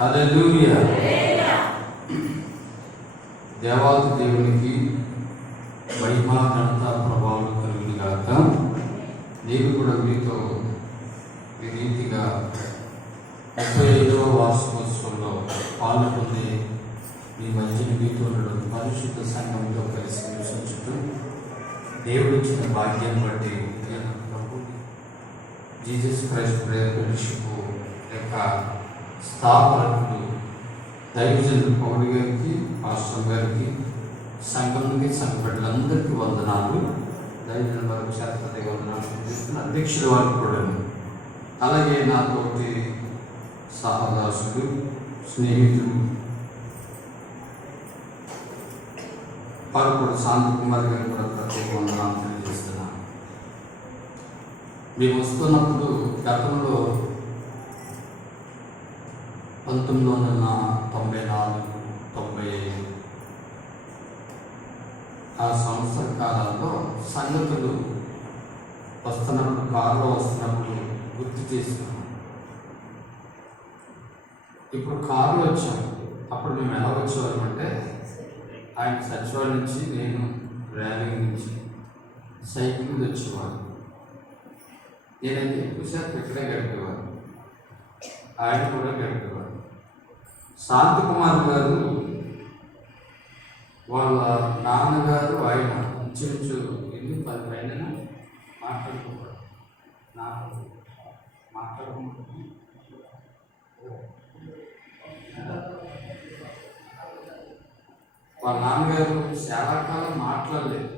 హల్లెలూయా. దేవాది దేవునికి మహిమ ఘనత ప్రభావం కలుగును గాక. నేను కూడా మీతో ఈ రీతిగా 35వ వార్షికోత్సవంలో పాల్గొని మీ మధ్యన మీతో ఉండడం, పరిశుద్ధ సంఘంతో కలిసి నివసించుతూ దేవుడు ఇచ్చిన భాగ్యం బట్టి నేను ప్రభు జీసస్ క్రైస్ట్ ప్రేయర్ ఫెలోషిప్ యొక్క స్థాపకులు దైవజనులు పౌడి గారికి, పాస్టర్ గారికి, సంఘంకి, సంఘ బిడ్డలందరికీ వందనాలు. దైవజనుల వారికి చేతపతి వందనాలు చేస్తున్న అధ్యక్షుల వారికి కూడా, అలాగే నాతోటి సహదాసులు, స్నేహితులు పాల్పడు శాంతి కుమార్ గారికి కూడా ప్రత్యేక వందనాలు తెలియజేస్తున్నాను. మేము వస్తున్నప్పుడు గతంలో 1994, 95 ఆ సంవత్సర కాలంలో సంగతులు వస్తున్నప్పుడు, కారులో వస్తున్నప్పుడు గుర్తు చేసుకున్నాం. ఇప్పుడు కారులో వచ్చాము. అప్పుడు మేము ఎలా వచ్చేవాళ్ళమంటే, ఆయన సచివాలయం నుంచి, నేను ర్యాలీ నుంచి సైకిల్ మీద వచ్చేవాడు. నేనైతే ఎక్కువసేపు ఇక్కడే గడిపేవాడు, ఆయన కూడా గడిపేవాడు. శాంతి కుమార్ గారు వాళ్ళ నాన్నగారు ఆయన ఇంచుమించు 10 పైన మాట్లాడుకుంటారు. వాళ్ళ నాన్నగారు చాలా కాలం మాట్లాడలేదు.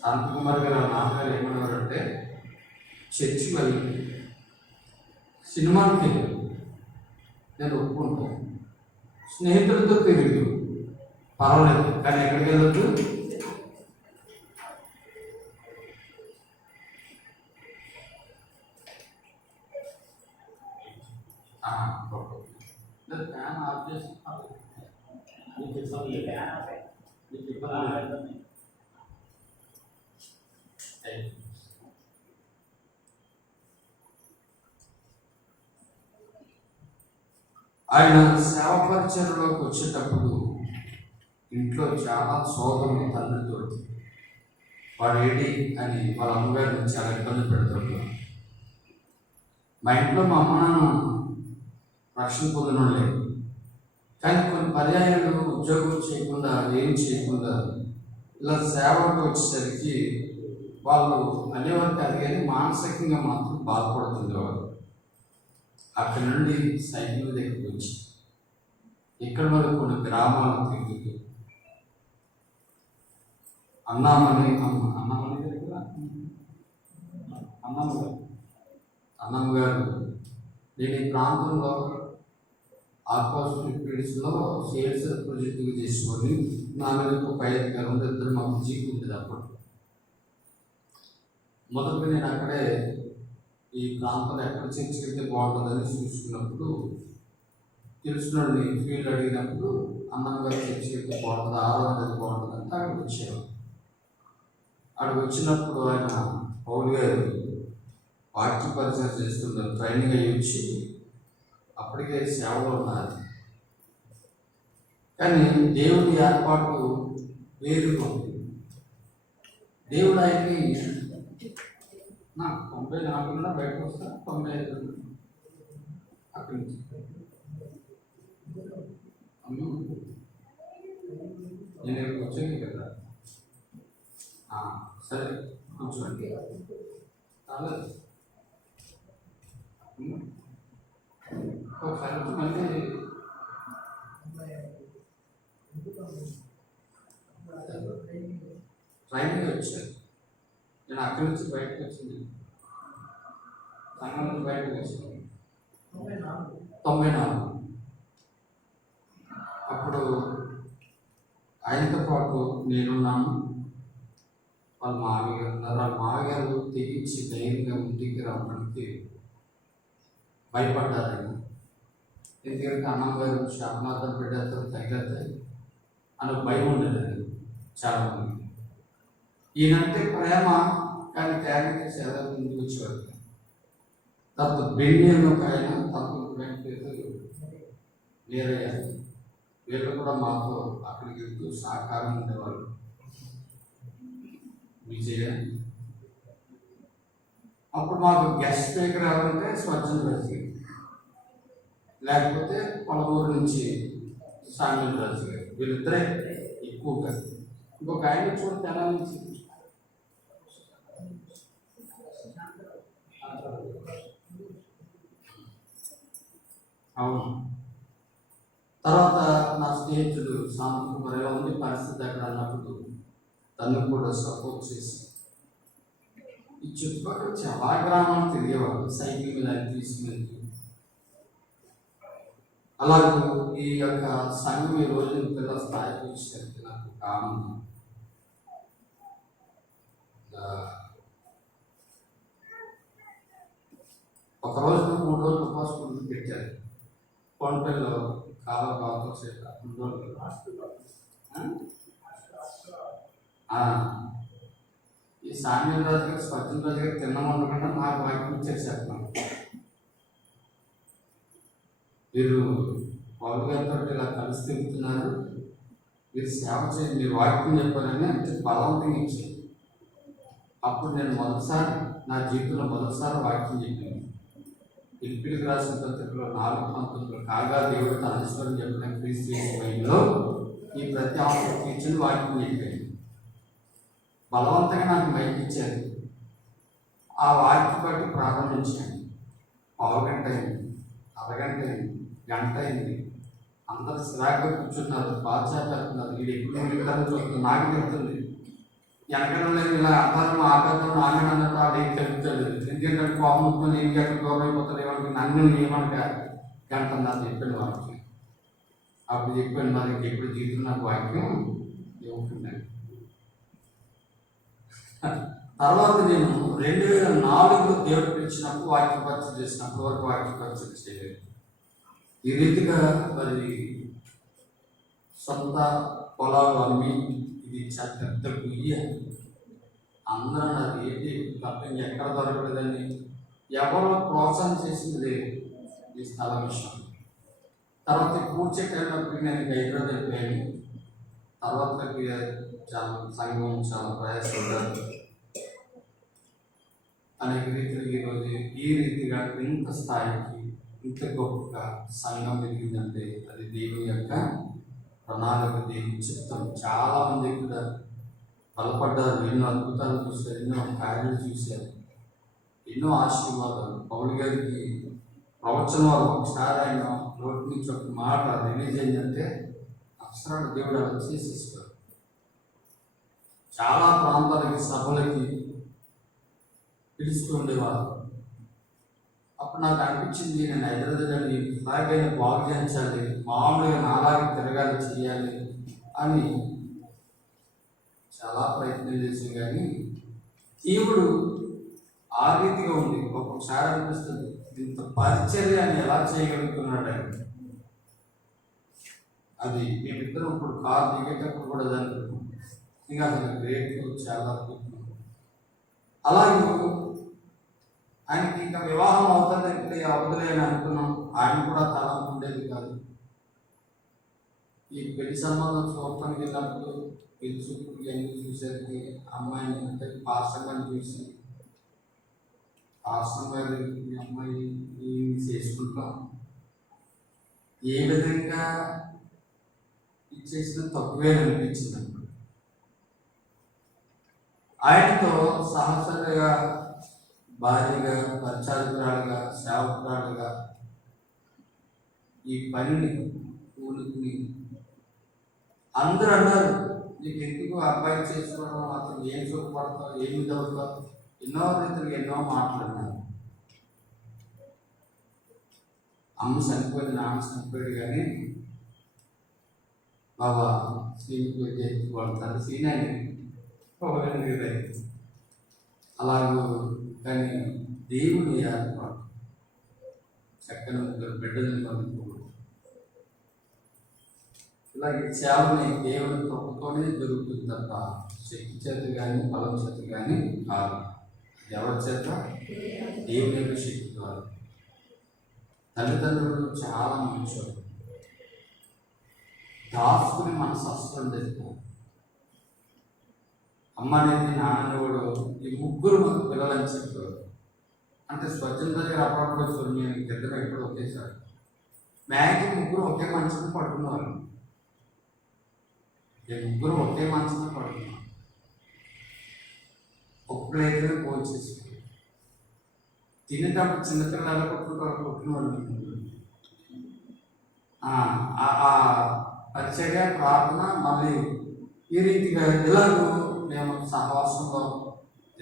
శాంతి కుమార్ గారు వాళ్ళ నాన్నగారు ఏమన్నారంటే, చర్చి వెళ్ళి సినిమాకి వెళ్ళి నేను ఒప్పుకుంటాను, స్నేహితులతో తిరిగి పర్వాలేదు, కానీ ఎక్కడికి వెళ్ళొద్దు, ఫ్యాన్ ఆఫ్ చేసి ఆయన సేవ పరిచయంలోకి వచ్చేటప్పుడు ఇంట్లో చాలా సోదరులు తండ్రితో వాడు ఏడి అని వాళ్ళ అమ్మగారిని చాలా ఇబ్బంది పెడుతుంటారు. మా ఇంట్లో మా అమ్మ నాన్న రక్షణ పొందడం లేదు, కానీ కొన్ని పర్యాయాలు ఉద్యోగం చేయకుండా, ఏం చేయకుండా ఇలా సేవకు వచ్చేసరికి వాళ్ళు అనేవారు కాదు, కానీ మానసికంగా మాత్రం బాధపడుతుండేవారు. అక్కడి నుండి సైకిల్ దగ్గరికి వచ్చి ఇక్కడ వరకు కొన్ని గ్రామాలు తిరుగుతూ అన్నమని దగ్గర అన్నమ్మ గారు నేను ఈ ప్రాంతంలో ఆక్వాస్ లిక్విడ్స్లో సేల్స్ ప్రాజెక్టుగా చేసుకొని నా మీద ఒక 5 గారు ఇద్దరు మాకు జీపు ఉంటుంది. అప్పుడు మొదటి నేను అక్కడే ఈ ప్రాంతంలో ఎక్కడ చర్చకెళ్తే బాగుంటుందని చూసుకున్నప్పుడు తెలుసుకున్నాడు. ఫీల్డ్ అడిగినప్పుడు అన్నమ్మ గారు చర్చకెళ్తే బాగుంటుంది, ఆరోగ్యం బాగుంటుంది అంటే అక్కడికి వచ్చారు. అక్కడికి వచ్చినప్పుడు ఆయన పౌలు గారు వాక్య పరిచయం చేస్తున్నారు, ట్రైనింగ్ అయ్యి వచ్చి అప్పటికే సేవలో ఉన్నారు. కానీ దేవుడి ఏర్పాటు వేరుగా ఉంది. దేవుడు ఆయన్ని నాకు 94 బయటకు వస్తా, 95 అక్కడి నుంచి నేను ఇక్కడికి వచ్చాను కదా. సరే కూర్చోండి, ఒకసారి మళ్ళీ ట్రైనింగ్ వచ్చారు. నేను అక్కడి నుంచి బయటకు వచ్చింది, సంఘం నుంచి బయటకు వచ్చింది 94. అప్పుడు ఆయనతో పాటు నేనున్నాను, వాళ్ళ మామయ్య గారు ఉన్నారు. వాళ్ళ మామయ్య గారు తెగించి ధైర్యంగా ఇంటికి రావడానికి భయపడ్డారు ఆయన. ఎందుకంటే అన్నగారు శాపనార్థం పెట్టేస్తారు, తగ్గతాయి అని భయం ఉండేది చాలామంది. ఈయనంటే ప్రేమ, కానీ త్యాగం చేసి ఎలా ముందుకు వచ్చేవారు. తర్వాత బెన్ని అని ఒక ఆయన తనకు వీరయ్య వీళ్ళు కూడా మాతో అక్కడికి వెళ్తూ సహకారం ఉండేవాళ్ళు. విజయ. అప్పుడు మాకు గెస్ట్ స్పీకర్ ఎవరంటే స్వచ్ఛంద రాజు, లేకపోతే పలమూరు నుంచి సామ్యుల్ రాజు గారు, వీళ్ళిద్దరే ఎక్కువగా. ఇంకొక ఆయన చూడండి ఎలా నుంచి అవును. తర్వాత నా స్నేహితుడు శాంతి ఎలా ఉంది పరిస్థితి అక్కడ అన్నప్పుడు తను కూడా సపోర్ట్ చేసి ఈ చుట్టుపక్కల చాలా గ్రామాలు తిరిగేవాళ్ళు సైకిల్ మీద తీసుకుని. అలాగే ఈ యొక్క సంఘం ఈ రోజు పిల్లల స్థాయికి వచ్చేసరికి నాకు ఆనందం. ఒక రోజు 3 రోజులు ఉపవాసం పెట్టారు. కొండల్లో కాల బాగా ఈ సామ్యం రాజు గారు స్వచ్ఛం రాజు గారు తిన్నమనుకుంటే నాకు వాక్యం చేసేస్తున్నాను. మీరు పౌలు గారితో ఇలా కలిసి తిరుగుతున్నారు, మీరు సేవ చేయండి, మీరు వాక్యం చెప్పాలని అంటే బలవంతంగా ఇచ్చారు. అప్పుడు నేను నా జీవితంలో మొదటిసారి వాక్యం చెప్పాను. ఫిలిప్పీయులకు రాసిన పత్రికలో 4:19 కాగా దేవుడు తన అనుసరణ చెప్పిన క్రీస్తు బైబిల్లో ఈ ప్రతి అవసరం తీర్చని వాక్యం చెప్పాను. బలవంతంగా నాకు మైక్ ఇచ్చారు. ఆ వాక్యం బట్టి ప్రారంభించాను. పావుగంట అయింది, అరగంట అయింది, గంట అయింది. అందరూ సిరాగ్గా కూర్చున్నారు, బాధ్యతన్నారు. ఇది ఎప్పుడు మిగతాను చూస్తుంది, నాకు తెలుస్తుంది. వెనకడం లేదు, ఇలా అంటారు ఆపేద్దాం ఆమె అన్నట్టు అది తెలుగుతుంది. ఎందుకంటే కోపం ఏం ఎక్కడ దూరం అయిపోతుంది ఏమంటే నన్ను ఏమనక గంటన్నర చెప్పాను వాక్యం. అప్పుడు చెప్పాను మరి ఎప్పుడు జీవితం నాకు వాక్యం ఏముంటుందండి. తర్వాత నేను 2004 దేవుడు పిలిచినప్పుడు వాక్యపరిచయం చేసినప్పుడు వరకు వాక్యపరిచయం చేయలేదు. ఈ రీతిగా మరి సొంత పొలాలు అమ్మి ఇది చాలా పెద్ద గుయ్య. అందరూ అది ఏంటి తప్ప ఎక్కడ దొరకలేదని ఎవరో ప్రోత్సాహం చేసింది లేదు ఈ స్థల విషయం. తర్వాత కూర్చెట్టేటప్పుడు నేను హైదరాబాద్ అయిపోయాను. తర్వాత చాలా సంఘం చాలా ప్రయాసపడ్డాను. అనేక రీతిలో ఈరోజు ఈ రీతిగా ఇంత స్థాయికి ఇంత గొప్పగా సంఘం ఎదిగిందంటే అది దేవుని యొక్క ప్రణాళిక, దేవుని చిత్తం. చాలా మంది కూడా బలపడ్డారు, ఎన్నో అద్భుతాలు చూశారు, ఎన్నో కార్యాలు చూశారు, ఎన్నో ఆశీర్వాదాలు. పౌలు గారికి ప్రవచనం వారు ఒకసారి ఆయన నోటి నుంచి ఒక మాట రిలీజ్ అయిందంటే అక్షరాలు దేవుడు అలా చేసేస్తారు. చాలా ప్రాంతాలకి సభలకి పిలుస్తూ ఉండేవారు. అప్పుడు నాకు అనిపించింది నేను హైదరాబాద్ ఇలాగైనా బాగు చేయించాలి, మామూలుగా నాలాగే తిరగాలి, చేయాలి అని చాలా ప్రయత్నం చేసాం. కానీ దేవుడు ఆ రీతిగా ఉంది. ఒక్కొక్కసారి అనిపిస్తుంది ఇంత పరిచర్యాన్ని ఎలా చేయగలుగుతున్నాడని. అది మేమిద్దరం ఇప్పుడు కారు దిగేటప్పుడు కూడా జరుగుతున్నాం. ఇంకా అసలు గ్రేట్, చాలా అద్భుతం. అలాగే ఆయనకి ఇంకా వివాహం అవుతుందంటే అవుతుంది అని అనుకున్నాం. ఆయన కూడా తలం ఉండేది కాదు. ఈ పెళ్లి సంబంధం చూడటానికి వెళ్ళినప్పుడు పెళ్లి చూపుకి అన్ని చూసేది అమ్మాయిని అంటే పార్సంగాన్ని చూసి పార్సంగా ఈ అమ్మాయి చేసుకుంటాం ఏ విధంగా ఇచ్చేసిన తక్కువే అనిపించింది అన్నమాట. ఆయనతో సహచరుగా, భార్యగా, పరిచారకురాలుగా, సేవకురాలుగా ఈ పనిని కూడుకుని అందరూ అన్నారు, నీకు ఎందుకు అబ్బాయి చేసుకోవడం, అతను ఏం సుఖపడతావు, ఏమి చదువుతావు, ఎన్నో రీతిలో ఎన్నో మాట్లాడినారు. అమ్మ చనిపోయింది, నాన్న చనిపోయాడు, కానీ బాబా శ్రీని పడతారు సీనాయి అలాగూ. కానీ దేవుని ఏర్పాటు చక్కని ముగ్గురు బిడ్డలను అనుకోడు. ఇలాగే సేవని దేవుని కృపతోనే జరుగుతుంది తప్ప శక్తి చేత కానీ బలం చేత కానీ కాదు. ఎవరి చేత? దేవుని యొక్క శక్తి ద్వారా. తల్లిదండ్రులు చాలా మంచివారు. దాచుకుని మనసు అస్సలు లేదు. అమ్మ అనేది నాన్న కూడా ఈ ముగ్గురు మాకు పిల్లలని చెప్పారు. అంటే స్వచ్ఛంద దగ్గర అప్పుడప్పుడు నేను ఇద్దరు ఎప్పుడు ఒకేసారి మ్యాక్సిమం ముగ్గురు ఒకే మంచం పడుకున్నారు. ముగ్గురు ఒకే మంచంలో పడుకున్నారు. ఒక ప్లేట్ భోజనం చేసుకున్నారు. తినేటప్పుడు చిన్నపిల్లలు ఎలా కొట్టుకుంటారు కొట్టిన వాళ్ళు. పరిచర్య ప్రార్థన మళ్ళీ ఈ రీతిగా ఇలాగూ మేము సహవాసంలో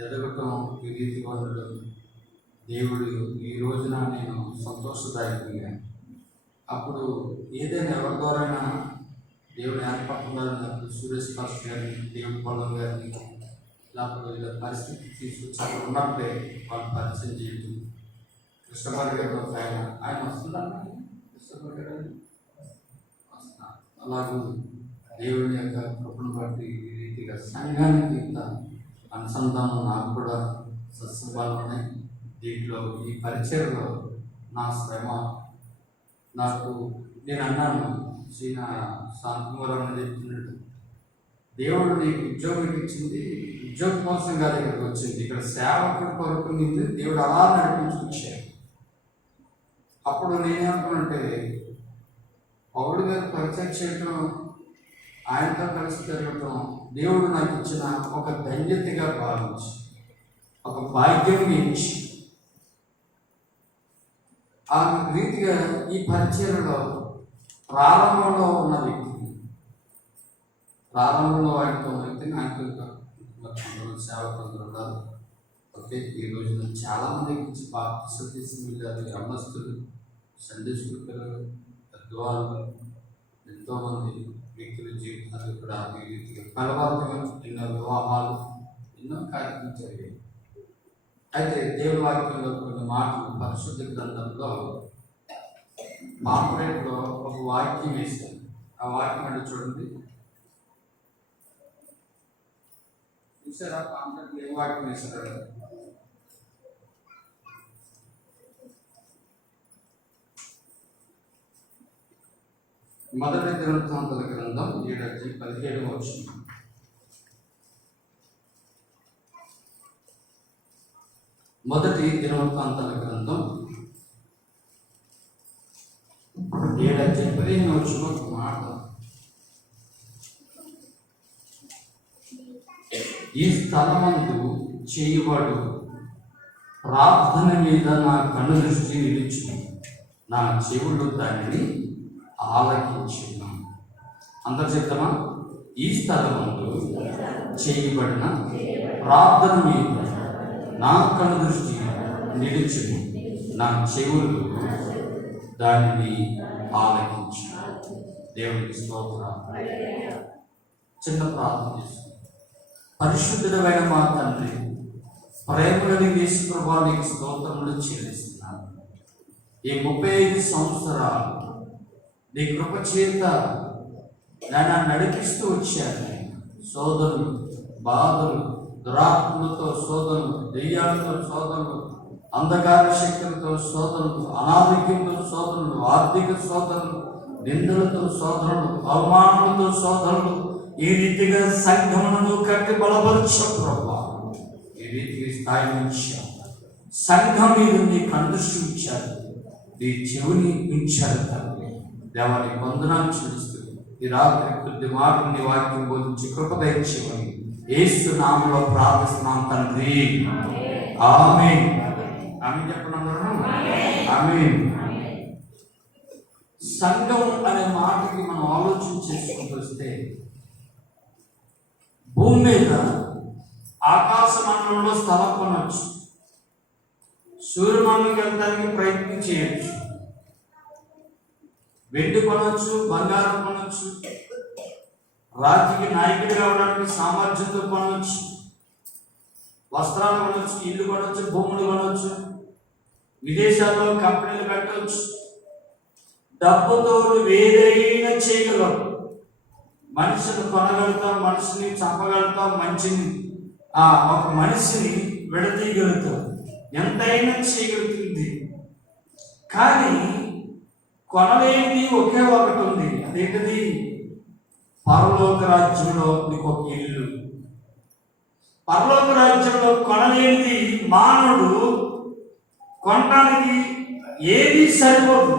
ఎదగటం, ఈ రీతిగా ఉండడం దేవుడు ఈ రోజున నేను సంతోషదాయకంగా. అప్పుడు ఏదైనా ఎవరి ద్వారైనా దేవుడు ఏర్పడుతున్నారని సురేష్ పాస్ గారిని, దేవుడి పొలం గారిని, లేకపోతే ఇలా పరిస్థితి తీసుకొచ్చి అక్కడ ఉన్నప్పుడే వాళ్ళు పరిచయం చేయడం. కృష్ణబాబు గారు ఒక ఆయన వస్తున్నాను కృష్ణబాబు గారు వస్తున్నారు. అలాగే దేవుని యొక్క కృపను బట్టి ఈ రీతిగా సంఘానికి ఇంత అనుసంధానం నాకు కూడా సత్సంగాలు ఉన్నాయి. దీంట్లో ఈ పరిచయలో నా శ్రమ నాకు నేను అన్నాను, శ్రీనా శాంతిమూలం అని చెప్తున్నాడు, దేవుడు నీకు ఉద్యోగం ఇచ్చింది ఉద్యోగం కోసం కాదు ఇక్కడికి వచ్చింది, ఇక్కడ సేవకుడి కొరకు నింది దేవుడు అలా నడిపించుకొచ్చాడు. అప్పుడు నేనేమనుకుంటే పౌరుడు గారు పరిచయం చేయటం, ఆయనతో కలిసి జరగటం దేవుడు నాకు ఇచ్చిన ఒక ధన్యతగా భావించి, ఒక భాగ్యం ఇచ్చి, ఆ రీతిగా ఈ పరిచయంలో ప్రారంభంలో ఉన్న వ్యక్తి, ప్రారంభంలో ఆయనతో ఉన్న వ్యక్తిని ఆయనతో సేవకులు ఉన్నారు. ఓకే, ఈ రోజున చాలామంది గురించి బాప్తిసం తీసుకుని వెళ్ళారు. యవనస్తులు, సండే స్కూల్ పిల్లలు, పెద్దవాళ్ళు, ఎంతోమంది వ్యక్తుల జీవితాలు కూడా ఈ రీతిగా ఫలవంతంగా ఎన్నో వివాహాలు, ఎన్నో కార్యక్రమాలు జరిగాయి. అయితే దేవుని వాక్యంలో కొన్ని మాటలు పరిశుద్ధ గ్రంథంలో పాంప్లెట్లో ఒక వాక్యం వేశారు. ఆ వాక్యం అంటే చూడండి, చూసారా పాంప్లెట్లో ఏం వాక్యం వేశారు? మొదటి దినవృత్తాంతాల గ్రంథం 7:17 వచనం. మొదటి దినవృత్తాంతాల గ్రంథం 7:15 వచనం ఒక మాట, ఈ స్థలమందు చేయబడు ప్రార్థన మీద నా కన్ను దృష్టి నిలిచి నా చెవులు దానిని ఆలకించున్నాను. అందరు చెప్తామా? ఈ స్థలమందు చేయబడిన ప్రార్థన మీద నా కన్ను దృష్టి నిలిచి నా చెవులు దానిని ఆలకించు. దేవునికి స్తోత్రం. చిన్న ప్రార్థన చేస్తున్నాను. పరిశుద్ధుడైన మా తండ్రి, ప్రేమలని యేసు ప్రభువా నీకు స్తోత్రములు చెల్లిస్తున్నాను. ఈ 35 సంవత్సరాలు నీ కృప చేత నన్ను నడిపిస్తూ వచ్చాను. సోదరులు, బాధలు, దురాత్మలతో సోదరులు, దెయ్యాలతో సోదరులు, అంధకార శక్తులతో సోదరులు, అనారోగ్యంతో సోదరులు, ఆర్థిక సోదరులు, నిందలతో సోదరులు, అవమానాలతో సోదరులు, ఈ రీతిగా సంఘమును కట్టి బలపరచు ప్రభువా. ఈ రీతిగా స్థాయి నుంచి సంఘం మీద నీ కన్నుదృష్టి ఉంచారు, నీ చెవుని ఉంచారు తండ్రి. దేవానికి వందనాలు చెల్లిస్తుంది. ఈ రాత్రి కొద్ది మాటలు నీ వాక్యం బోధించి కృప దయచేయమని యేసు నామములో ప్రార్థిస్తున్నాం తండ్రి. ఆమేన్. ఆమేన్ చెప్పండి అందరూ. ఆమేన్. సంఘం అనే మాటకి మనం ఆలోచన చేసుకుంటూ వస్తే, భూమి మీద ఆకాశ మండలంలో స్థలం కొనవచ్చు, సూర్యమండలంకి వెళ్ళడానికి ప్రయత్నం చేయొచ్చు, వెండి కొనవచ్చు, బంగారం కొనవచ్చు, రాజకీయ నాయకుడు కావడానికి సామర్థ్యంతో కొనవచ్చు, వస్త్రాలు కొనవచ్చు, ఇల్లు కొనవచ్చు, భూములు కొనవచ్చు, విదేశాల్లో కంపెనీలు పెట్టవచ్చు. డబ్బుతో ఏదైనా చేయగలవు. మనిషిని కొనగలుగుతాం, మనిషిని చంపగలుగుతాం, ఒక మనిషిని విడదీయగలుగుతాం, ఎంతైనా చేయగలుగుతుంది. కానీ కొనలేనిది ఒకే ఒకటి ఉంది. అదేంటిది? పరలోక రాజ్యంలో నీకు ఒక ఇల్లు. పరలోక రాజ్యంలో కొనలేనిది మానవుడు కొనడానికి ఏది సరిపోదు.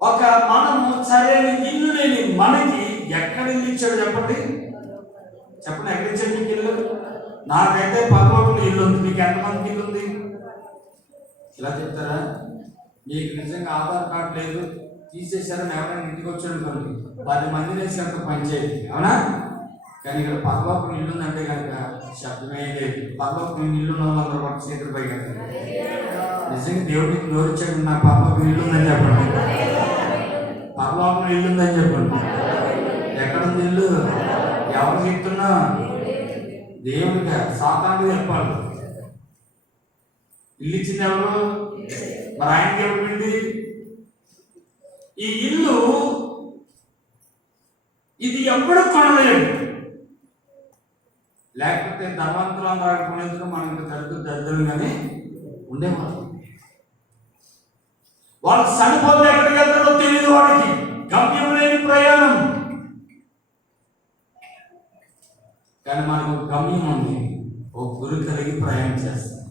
ఒక మనము సరైన ఇల్లు లేని మనకి ఎక్కడ ఇల్లు ఇచ్చాడు చెప్పండి? చెప్పండి, ఎక్కడ ఇచ్చాడు మీకు ఇల్లు? నాకైతే పరలోకంలో ఇల్లు ఉంది. మీకు ఎంతమందికి ఇల్లు ఉంది? ఇలా చెప్తారా? మీకు నిజంగా ఆధార్ కార్డు లేదు, తీసేశారని ఎవరైనా ఇంటికి వచ్చాడు అనుకోండి, 10 మందిని వేసినంత పంచాయతీ, అవునా? కానీ ఇక్కడ పరలోకం ఇల్లు ఉందంటే కనుక శబ్దమే లేదు. పరలోకం ఇల్లు ఉన్న వాళ్ళందరూ కూడా చేతులు పైగా నిజంగా దేవుడికి నోరిచ్చాడు. నా పరలోకం ఇల్లు ఉందని చెప్పండి. పరలోకం ఇల్లు ఉందని చెప్పండి. ఎక్కడుంది ఇల్లు? ఎవరు చెప్తున్నా? దేవుడిగా, సాతానుడిగా చెప్పాలి. ఇల్లు ఇచ్చింది ఎవరు? మరి ఆయనకి ఎవరు? ఈ ఇల్లు ఇది ఎప్పుడు కొనలేడు. లేకపోతే ధనవంతులు రాకపోయినందుకు మనకు దరిద్రులుగానే ఉండేవాళ్ళు. వాళ్ళు చనిపోతే ఎక్కడికి వెళ్తారో తెలియదు, వాడికి గమ్యం లేని ప్రయాణం. కానీ మనకు గమ్యం ఉంది, ఓ గురి కలిగి ప్రయాణం చేస్తాం.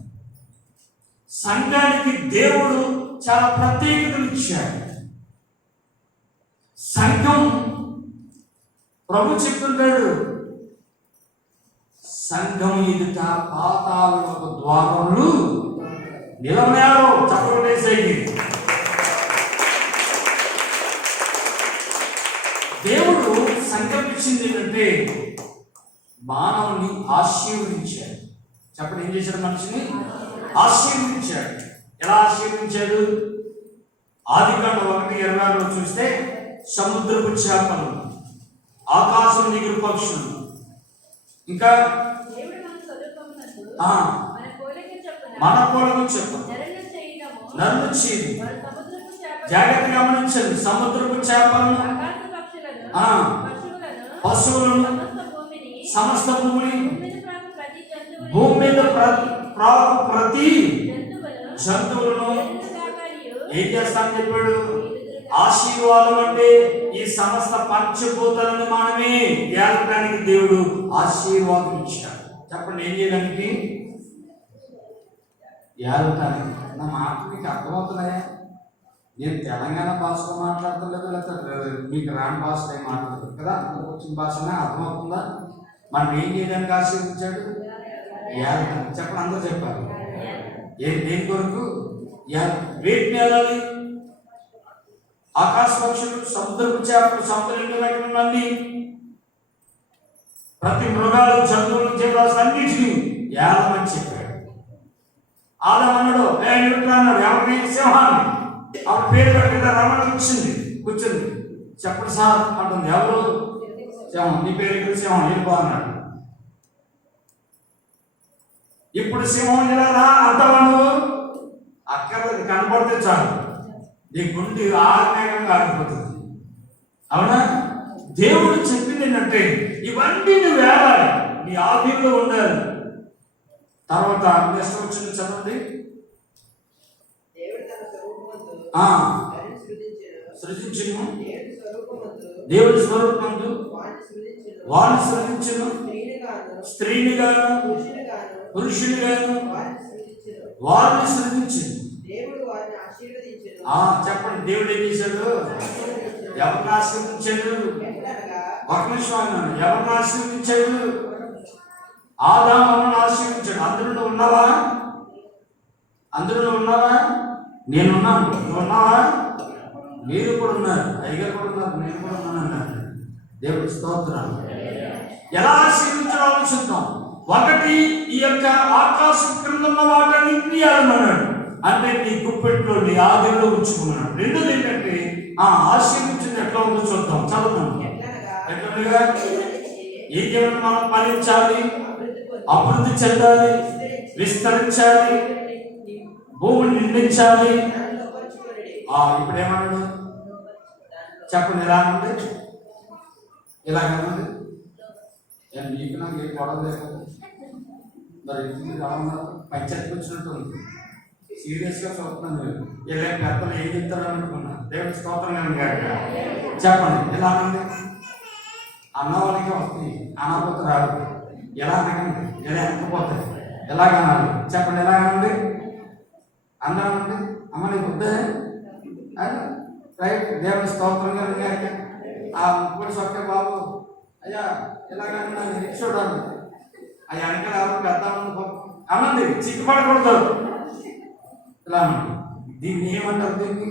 సంఘానికి దేవుడు చాలా ప్రత్యేకతలు ఇచ్చాడు. సంఘం ప్రభు చెప్తుంటాడు, సంఘం ఎదుట పాతాళపు ద్వారములు నిలవలేరు. చప్పటేసేది. దేవుడు సంకల్పించింది ఏంటంటే మానవుని ఆశీర్వదించాడు. చెప్పండి, ఏం చేశాడు? మనిషిని ఆశీర్వదించాడు. ఎలా ఆశీర్వదించాడు? ఆదికాండం 1:26 చూస్తే సముద్రపు చేపలు, ఆకాశం ఎగురు పక్షులు, ఇంకా మన పోలకు చెప్పు నన్ను చేయదు. జాగ్రత్తగా గమనించండి. సముద్రపు చేపలను, పశువులను, సమస్త భూమిని, భూమి మీద ప్రాకు ప్రతి జంతువులను ఏం చేస్తానని చెప్పాడు? ఆశీర్వాదం అంటే ఈ సమస్త పంచభూతాలను మనమే ఏలడానికి దేవుడు ఆశీర్వాదం ఇచ్చాడు. చెప్పండి, ఏం చేయడానికి? ఏలటానికి. నా మాట మీకు అర్థమవుతున్నాయా? నేను తెలంగాణ భాషలో మాట్లాడతలేదు, లేకపోతే మీకు రాని భాషలో ఏం మాట్లాడలేదు కదా? వచ్చిన భాషనే అర్థమవుతుందా? మనం ఏం చేయడానికి ఆశీర్వదించాడు? ఏలటానికి. చెప్పండి, అందరూ చెప్పాలి. దేని కొరకు? వేటిని వెళ్ళాలి? ఆకాశ పక్షులు, సముద్రపు చేపలు, సముద్రండి, ప్రతి మృగాలు, జంతువులు, జీవరాశులు అన్నిటినీ ఏలమని చెప్పాడు. ఆదమన్నాడు, అన్నాడు ఎవరిని? సింహాన్ని. ఆవిడ పేరు పెట్టిన రమణ కూర్చుంది. చెప్పండి సార్ అంటుంది. ఎవరు? సింహం. నీ పేరు ఇక్కడ సింహం, వెళ్ళిపో అన్నాడు. ఇప్పుడు సింహం ఇలా రా అంటావా నువ్వు? అక్కర్లేదు, కనపడితే చాలు నీ గుండె ఆగ్నేయంగా ఆగిపోతుంది, అవునా? దేవుడు చెప్పింది ఏంటంటే ఇవన్నీ నువ్వు వేలాలి, నీ ఆధీనంలో ఉండాలి. తర్వాత నెక్స్ట్ వచ్చింది చదవండి. సృజించును, దేవుడి స్వరూపమందు వారిని సృజించును, స్త్రీనిగాను పురుషునిగాను వారిని సృజించును. చెప్పండి, దేవుడు ఏం చేశాడు? ఎవరిని ఆశీర్వదించాడు? ఒక నిమిషం అన్నాను. ఎవరిని ఆశీర్వదించాడు? ఆదామును ఆశీర్వదించాడు. అందులో ఉన్నావా? అందులో ఉన్నావా? నేనున్నాను. నువ్వు ఉన్నావా? మీరు కూడా ఉన్నారు. అయ్యగారు కూడా ఉన్నారు. నేను కూడా ఉన్నాను అన్నాడు. దేవుడి స్తోత్రం. ఎలా ఆశీర్వించాలో ఆలోచిద్దాం. ఒకటి, ఈ యొక్క ఆకాశం క్రింద ఉన్న వాటన్నింటినీ ఏలమన్నాడు. అంటే నీ గుప్పెట్లో, నీ ఆదిలో ఉంచుకున్నాడు. రెండోది ఏంటంటే ఆశీర్వించింది ఎట్లా ఉందో చూద్దాం. చదువుతాం. ఎట్లా? ఏం చేయాలి? మనం ఫలించాలి, అభివృద్ధి చెందాలి, విస్తరించాలి, భూమిని నిర్మించాలి. ఇప్పుడు ఏమన్నాడు? చెప్పండి, ఎలా ఉంది? ఇలాగేమండి? మీకు నాకు ఏం గొడవ లేదు. మరి ఇంటికి రావన్నారు, పంచాయతీకి వచ్చినట్టు ఉంది. సీరియస్గా చూస్తున్నాను. మీరు ఇలా పెద్దలు ఏం చెప్తారని అనుకున్నా. దేవుడి స్తోత్రం కాక చెప్పండి, ఎలా ఉంది? అన్న వాళ్ళకే వస్తాయి, అనకపోతే రాదు. ఎలా అనకండి, ఎలా అనకపోతాయి, ఎలాగనాలి చెప్పండి, ఎలాగనండి అన్నానండి. అమ్మ నీకు వద్దే రైట్, దేవుని స్తోత్రం గారికి ఆ ముప్పుడు సొక్క బాబు అయ్యా ఎలాగన్నా చూడాలి అయ్యా వెనకాల ఎవరు పెద్దామని అనండి, చిక్కుపడకూడదు. ఇలా అనండి. దీన్ని ఏమంటారు? దీన్ని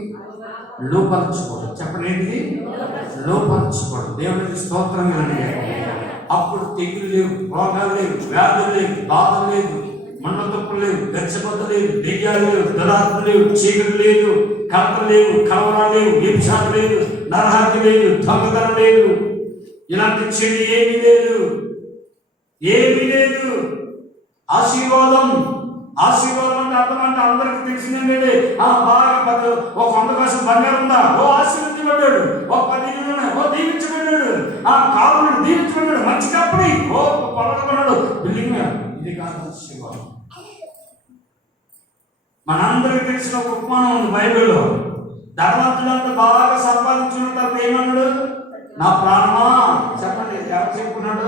లోపరచుకోవడం. చెప్పండి ఏంటిది? లోపరచుకోవడం. దేవునికి స్తోత్రం కదండి. అప్పుడు తెగులు లేవు, రోగాలు లేవు, వ్యాధులు లేవు, బాధలు లేదు, మన్నతప్పులు లేవు, గచ్చబద్ద లేదు, దెయ్యాలు లేవు, దురాత్మ లేవు, చీకటి లేదు, కలపలు లేవు, కలవరాలు లేవు, హింసాలు లేదు, నరహత్య లేదు, దొంగతనం లేదు, ఇలాంటి చెడు ఏమీ లేదు, ఏమీ లేదు. ఆశీర్వాదం. ఆశీర్వాదం అంటే అర్థం అంటే అందరికి తెలిసిందండి. బాగా ఒక 100 కాసు బంగారం ఉందా, ఓ ఆశీర్వించబడ్డాడు. ఒక 10 ఇళ్ళు ఉన్నాయి, ఓ దీవించబడ్డాడు. కావులు దీవించబడ్డాడు. మంచి కంపెనీ, ఓ పొలగబడ్డాడు, బిల్డింగ్. ఇది కాదు ఆశీర్వాదం. మనందరికి తెలిసిన ఒక ఉపమానం ఉంది బైబిల్లో. ధనవంతులంతా బాగా సంపాదించిన తర్వాత ఏమన్నాడు? నా ప్రాణమా, చెప్పండి ఎవరు చెప్పుకున్నాడు?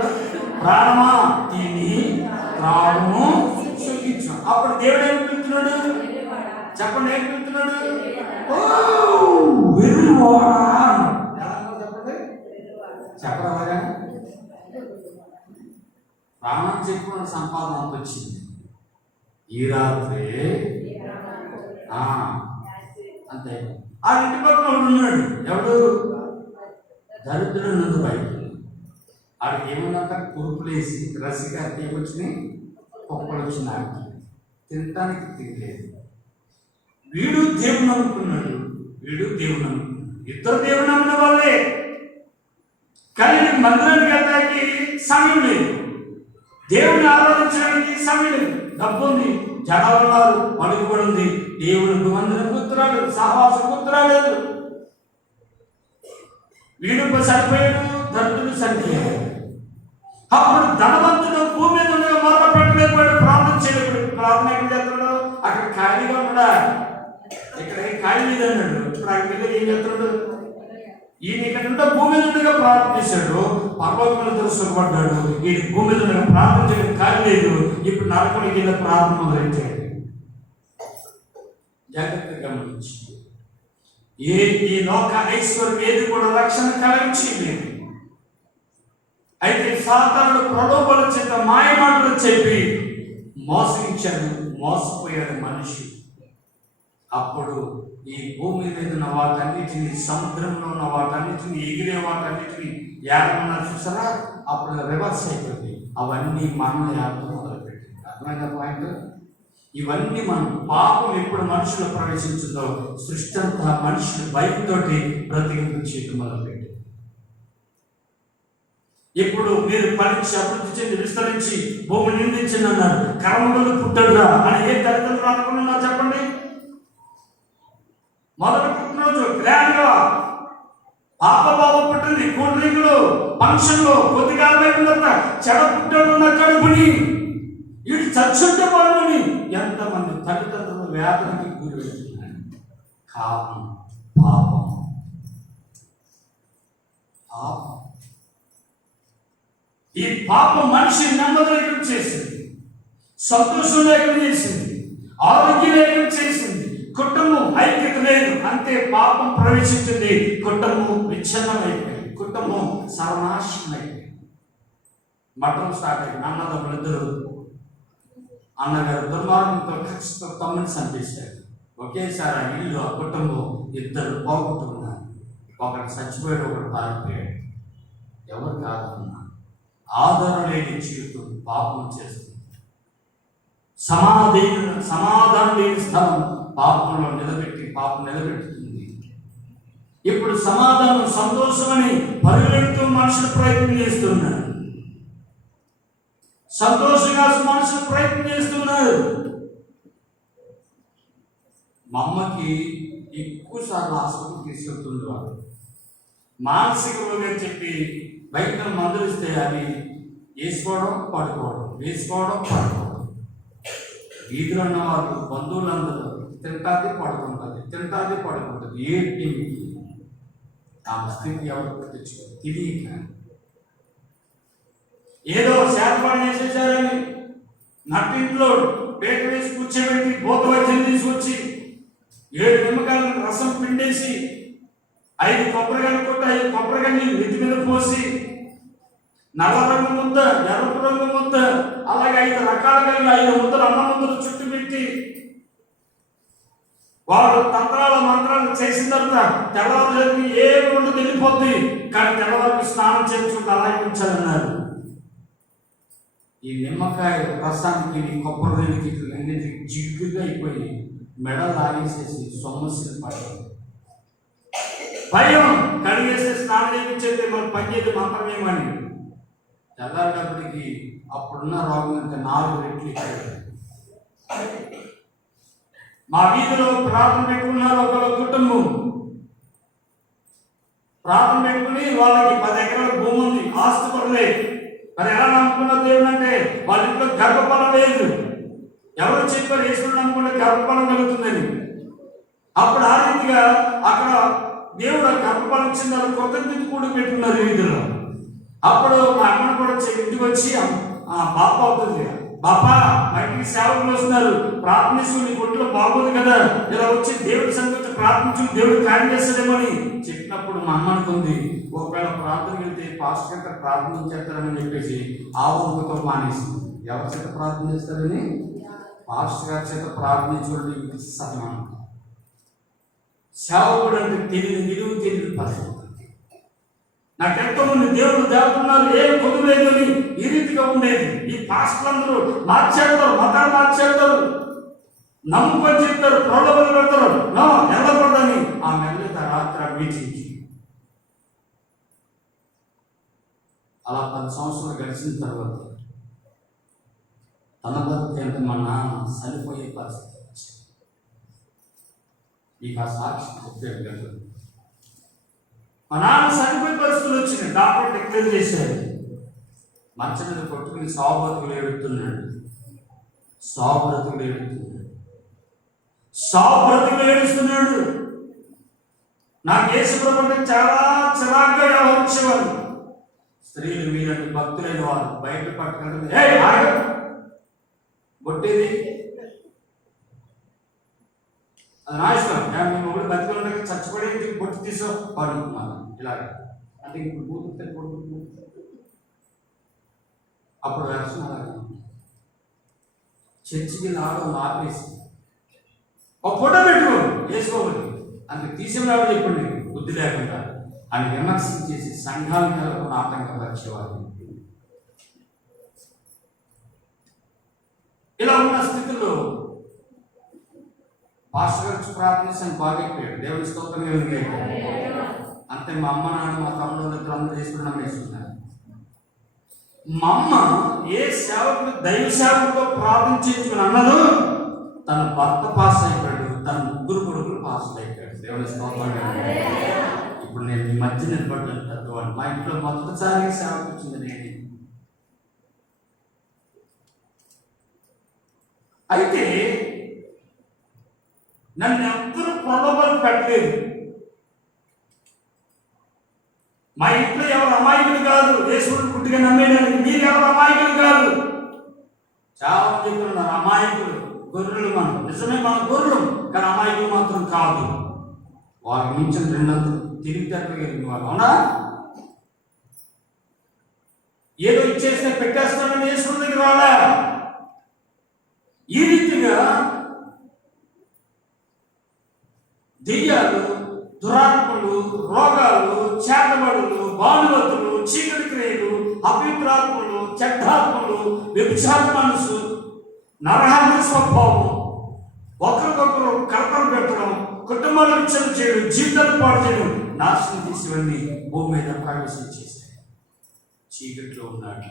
ప్రాణమా తిని త్రాగుము సుఖించు. అప్పుడు దేవుడు ఏం పిలుస్తున్నాడు? చెప్పండి, ఏం పిలుస్తున్నాడు? వెర్రివాడా. చెప్పండి, చెప్పరాగా. ప్రాణం చెప్పుకున్న సంపాదన అంత వచ్చింది. ఈ రాత్రి అంతే. ఆ ఇంటి పక్కన ఉన్నాడు, ఎవడు? దరిద్రుడు నందు బయట. ఆడికి ఏమన్నంత కురుపులేసి రసిగా తీయవచ్చుని కుక్కలు వచ్చిన తినటానికి తినలేదు. వీడు దేవుని అనుకున్నాడు, వీడు దేవుని అనుకున్నాడు. ఇద్దరు దేవుని నమ్మిన వాళ్ళే, కానీ మందిరానికి వెళ్ళడానికి సమయం లేదు, దేవుని ఆరాధించడానికి సమయం లేదు. డబ్బు ఉంది, జనాలు ఉన్నారు, పలుకుబడి ఉంది, దేవునికి మందిరం గుర్తురాడు, సహవాసం గుర్తురాలేదు. వీడు సరిపోయాడు, దరిద్రుడు సరిపోయాడు. అప్పుడు ధనవంతుడు భూమి మీద ఉండగా మొదలు పెట్టలేకపోయాడు, ప్రార్థన చేయలేకపోయాడు. ప్రార్థన ఎక్కడ చేస్తున్నాడు? అక్కడ ఖాళీగా ఉన్నాడా? ఇక్కడ ఖాళీ మీద అన్నాడు. ఇప్పుడు అక్కడ ఏం చేస్తున్నాడు? ఈయన ఇక్కడ భూమి మీద ఉండగా ప్రార్థన చేశాడు, పర్వతంలో తెలుసుకోబడ్డాడు. ఈ భూమి మీద ఉండగా ప్రార్థన చేయడం ఖాళీ లేదు. ఇప్పుడు నరకుడికి వెళ్ళి ప్రార్థన మొదలెట్టాడు. జాగ్రత్తగా గమనించి, ఈ లోక ఐశ్వర్యం ఏది కూడా రక్షణ కలిగించలేదు. అయితే సాతానుడు ప్రలోభాల చేత మాయ మాటలు చెప్పి మోసగించాడు, మోసపోయాడు మనిషి. అప్పుడు ఈ భూమి మీద ఉన్న వాటన్నిటిని, సముద్రంలో ఉన్న వాటన్నిటిని, ఎగిరే వాటన్నిటిని ఏమన్నా చూసారా? అప్పుడు రివర్స్ అయిపోయింది. అవన్నీ మనం ఏడడం మొదలుపెట్టింది. అర్థమైన పాయింట్? ఇవన్నీ మనం పాపం ఎప్పుడు మనుషులు ప్రవేశించిందో సృష్టి అంతా మనుషులు భయంతో బ్రతికింపు చేయడం మొదలుపెట్టింది. ఇప్పుడు మీరు ఫలించి అభివృద్ధి చెంది విస్తరించి భూమి నిందించింది అన్నారు. కర్మలు పుట్టడురా అని ఏ తల్లిదండ్రులు అనుకున్నా చెప్పండి? మొదటి పుట్టినరోజు గ్రాండ్ గా పాపబాబు పుట్టింది, కూల్ డ్రింకులు, ఫంక్షన్లు, కొద్దిగా చెడ పుట్టాడు ఉన్న కడుపుని ఇటు చచ్చుంటే పడుని ఎంతమంది తల్లిదండ్రులు వ్యాధులకి గురి పెడుతున్నారు. కారణం పాపం. పాపం. ఈ పాపం మనిషి నెమ్మది లేకుండా చేసింది, సంతోషం లేకుండా చేసింది, ఆరోగ్యం లేకుండా చేసింది, కుటుంబం ఐక్యత లేదు. అంతే పాపం ప్రవేశించింది, కుటుంబం విచ్ఛిన్నం అయిపోయింది, కుటుంబం సర్వనాశనం అయిపోయింది. మఠం స్టార్ట్ అయింది. అన్నదమ్ములు ఇద్దరు, అన్నగారు దుర్మార్గంతో ఖచ్చితంగా తమ్ముని చంపేశారు. ఒకేసారి ఆ ఇల్లు, ఆ కుటుంబం ఇద్దరు పోగొట్టుకున్నారు. ఒకటి చచ్చిపోయాడు, ఒకటి పారిపోయాడు. ఎవరు కాదన్నా ఆధారం లేని జీవితం పాపం చేస్తుంది. సమాధానం లేని స్థలం పాపంలో పాపం నిలబెట్టుతుంది. ఇప్పుడు సమాధానం, సంతోషమని పరిగెడుతూ మనుషులు ప్రయత్నం చేస్తున్నారు. సంతోషంగా మనుషులు ప్రయత్నం చేస్తున్నారు. మా అమ్మకి ఎక్కువ సార్లు హాస్పిటల్ తీసుకెళ్తుంది. వాళ్ళు మానసిక రోగం చెప్పి బయట మందులు ఇస్తే అవి వేసుకోవడం, పడుకోవడం, వేసుకోవడం, పడుకోవడం. వీధిలో ఉన్న వాళ్ళు, బంధువులందరూ తింటాది పడుకుంటుంది, తింటాది పడుకుంటుంది. ఏంటి ఆ స్థితి ఎవరికి తెచ్చుకో తెలియక ఏదో శాతపాటు చేసేసారని నట్టింట్లో పేట వేసి కూర్చోబెట్టి భూత వైద్యం తీసుకొచ్చి 7 నిమ్మకాయల రసం పిండేసి 5 కొబ్బరికాయలు కొట్టి 5 కొబ్బరికాయని నెత్తి మీద పోసి నల్ల రంగు ముద్ద, ఎరుపు రంగు ముద్ద, అలాగే 5 రకాలుగా 5 ముద్దలు అన్న ముద్దలు చుట్టూ పెట్టి వారు తంత్రాల మంత్రాలు చేసిన తర్వాత తెల్లవారు ఏ రెండు వెళ్ళిపోద్ది, కానీ తెల్లవారికి స్నానం చేసుకుంటూ అలాగే ఉంచాలన్నారు. ఈ నిమ్మకాయ రసానికి కొబ్బరికి అన్నిటి జిగ్గుగా అయిపోయి మెడ లాగేసేసి సొమ్మసిని పడ్డారు. భయం కడిగేసి స్నానం చేయించేది మన పనిచేది మంత్రమేమని. తెల్లారేటప్పటికి అప్పుడున్న రోగం ఇంకా 4 రెట్లు ఇచ్చారు. మా వీధిలో ప్రార్థన పెట్టుకున్నారు ఒక కుటుంబం. ప్రార్థన పెట్టుకుని వాళ్ళకి 10 ఎకరాల భూమి ఉంది, ఆస్తి పడలేదు. మరి ఎలా నమ్ముకున్న దేవుడు అంటే వాళ్ళ ఇంట్లో గర్భఫలం లేదు. ఎవరు చెప్పారు యేసుని నమ్ముకుంటే గర్భఫలం కలుగుతుందని? అప్పుడు ఆ రీతిగా అక్కడ దేవుడు గర్భఫలం ఇచ్చిన వాళ్ళు కృతజ్ఞత కూడా పెట్టుకున్నారు వీధిలో. అప్పుడు మా అమ్మను కూడా ఇంటికి వచ్చి బాప అవుతుంది, బాపా మా ఇంటికి సేవకులు వస్తున్నారు, ప్రార్థిస్తూ నీ ఒంట్లో బాగోదు కదా, ఇలా వచ్చి దేవుడి సంగతి ప్రార్థించు, దేవుడు కార్యం చేస్తాడేమని చెప్పినప్పుడు మా అమ్మ అనుకుంది, ఒకవేళ ప్రార్థనకి వెళ్తే పాస్టర్ గారు ప్రార్థన చేస్తారని చెప్పేసి ఆ వంకతో మానేసింది. ఎవరి చేత ప్రార్థన చేస్తారని? పాస్టర్ గారి చేత ప్రార్థించుకోవడం సమానం. సేవకుడు అంటే నిలువు తెలియని పరిస్థితి. నాకెంతో మంది దేవుడు దేవతున్నారు, ఏ కొద్దు లేదని ఈ రీతిగా ఉండేది. ఈ పాస్టర్లందరూ మార్చేస్తారు, మతాన్ని మార్చేస్తారు, నమ్ముకొని చెప్తారు, ప్రలోభలు పెడతారు, నో వెళ్ళకూడదని ఆ మెల్ల రాత్రి వీచించి. అలా 10 సంవత్సరాలు గడిచిన తర్వాత తన బతుకు మా నాన్న చనిపోయే పరిస్థితి వచ్చింది. మీకు ఆ సాక్షి చెప్పాడు కదా. మా నాన్న చనిపోయే పరిస్థితులు వచ్చినాయి. డాక్టర్ డిక్లేర్ చేశారు. మంచం మీద కొట్టుకుని సావు బ్రతుకులు ఏడుతున్నాడు, సావు బ్రతుకులు ఏడుస్తున్నాడు, సావు బ్రతుకులు ఏడుస్తున్నాడు. నాకు యేసుప్రభు అంటే చాలా చిరాగ్గా వ్యవహరించేవారు. స్త్రీలు మీరంటే భక్తులైన వారు బయట పట్టుకుంటే బొట్టేది అది నా ఇష్టం. మేము ఒకటి బతికుంటే చచ్చిపడే బొట్టు తీసో పడుకున్నాను ఇలాగ అంటే ఇప్పుడు బూతులు కొడుకుంటున్నాను. అప్పుడు వేసిన చర్చికి రావడం ఆపేసి ఒక ఫోటో పెట్టుకో వేసుకోవాలి అంటే తీసేవాడు చెప్పండి బుద్ధి లేకుండా అని విమర్శించేసి సంఘాలు నెలకొని ఆటంకపరిచేవారు. ఇలా ఉన్న స్థితిలో పాస్టర్ గారు ప్రార్థించాను, బాగా అయిపోయాడు. దేవుడి స్తోత్రం అంతే. మా అమ్మ నాన్న మా తమ్ముడు ఇద్దరు అందరూ చేసుకుని నమ్మేస్తున్నారు. మా అమ్మ ఏ సేవకుడు దైవ సేవకుడితో ప్రార్థించుకుని అన్నదో తన భర్త పాస్ అయిపోయాడు, తన 3 కొడుకులు పాస్ అయిపోయాడు. దేవుడి స్తోత్రం. ఇప్పుడు నేను ఈ మధ్య నిలబడ్డాను పెద్దవాడు. మా ఇంట్లో మొదటిసారిగా సేవకు వచ్చింది నేను. అయితే నన్ను ఎవ్వరూ ప్రలోభాలు పెట్టలేదు. మా ఇంట్లో ఎవరు అమాయకులు కాదు, యేసుని పుట్టిగా నమ్మేదానికి. మీరు ఎవరు అమాయకులు కాదు. చాలా మంది చెప్తున్నారు అమాయకులు, గొర్రెలు. మనం నిజమే, మన గొర్రెలు, కానీ అమాయకులు మాత్రం కాదు. వారికి మించిన 2 తిరిగితేటలు కలిగిన వాళ్ళు. అవునా? ఏదో ఇచ్చేస్తే పెట్టేస్తామని యేసుని దగ్గర రాలే. ఈ రీతిగా దెయ్యాలు, దురాత్మలు, రోగాలు, చేతబడులు, బానువతులు, చీకటి క్రియలు, అభిప్రాత్మలు, చెడ్డాత్మలు, వ్యభిచార మనసు, నరహత్య స్వభావం, ఒకరికొకరు కలపలు పెట్టడం, కుటుంబాలు విచ్ఛిన్నం చేయడం, జీవితాలు పాడు చేయడం, నాశనం చేసేవన్నీ భూమి మీద ప్రవేశం చేశాయి. చీకట్లో ఉన్నాడు,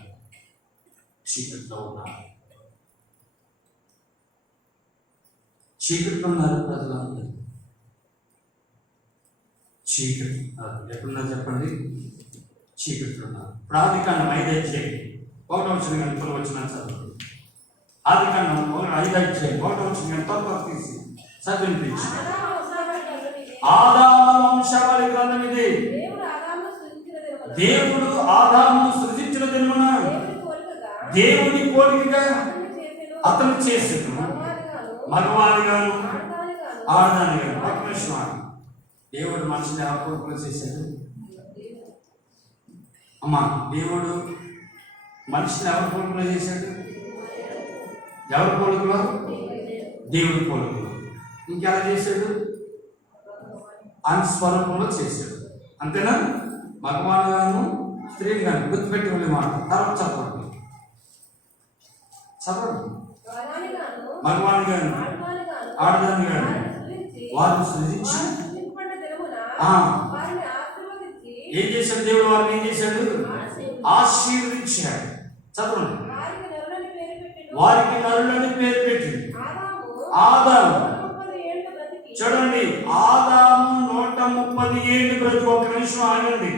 చీకట్లో ఉన్నాడు, చీకట్లో ఉన్నారు ప్రజలందరూ. చీకటి ఎప్పుడున్నా చెప్పండి, చీకట్లో ఉన్నారు. ఆదికాండం 5 అధ్యాయం 1వ వచనం కానీ 2వ వచనం చదువు. ఆదికాండం 5 అధ్యాయం 1వ వచనం కానీ త్వరగా తీసి చదివించి. ఆదాము వంశావళి గ్రంథం ఇది. దేవుడు ఆదామును సృజించిన దినమున దేవుని పోలికగా అతన్ని అతను చేసెను. చేసేది మగవారిగాను, మగవాడిగాను ఆడదానిగాను, ఆడదానిగాను. ఒక నిమిషం ఆగు. దేవుడు మనిషిని ఎవరి పోలికలో చేశాడు? అమ్మా, దేవుడు మనిషిని ఎవరి పోలికలో చేశాడు? ఎవరి పోలికలో? దేవుడి పోలికలో. ఇంకెలా చేశాడు? ఆయన స్వరూపంలో చేశాడు. అంతేనా? మగవాడుగాను స్త్రీగాను. గుర్తుపెట్టుకునే మాట. తర్వాత చదవండి, చదవండి. మగవారిగాను, మగవాడిగాను ఆడదానిగాను, ఆడదానిగాను వారిని సృజించి వారు సృజింపబడిన దినమున ఆ. వారిని ఆశీర్వదించి ఏం చేశాడు? దేవుడు వారిని ఏం చేశాడు? ఆశీర్వదించి ఆశీర్వదించాడు. చదవండి. వారికి నరులని పేరు పెట్టెను. వారికి నరులని పేరు పెట్టింది. ఆదాము ఆదాము 130 ఏళ్ళు బ్రతికి చూడండి, ఆదాము 130 ఏళ్ళు బ్రతి. ఒక నిమిషం ఆగండి.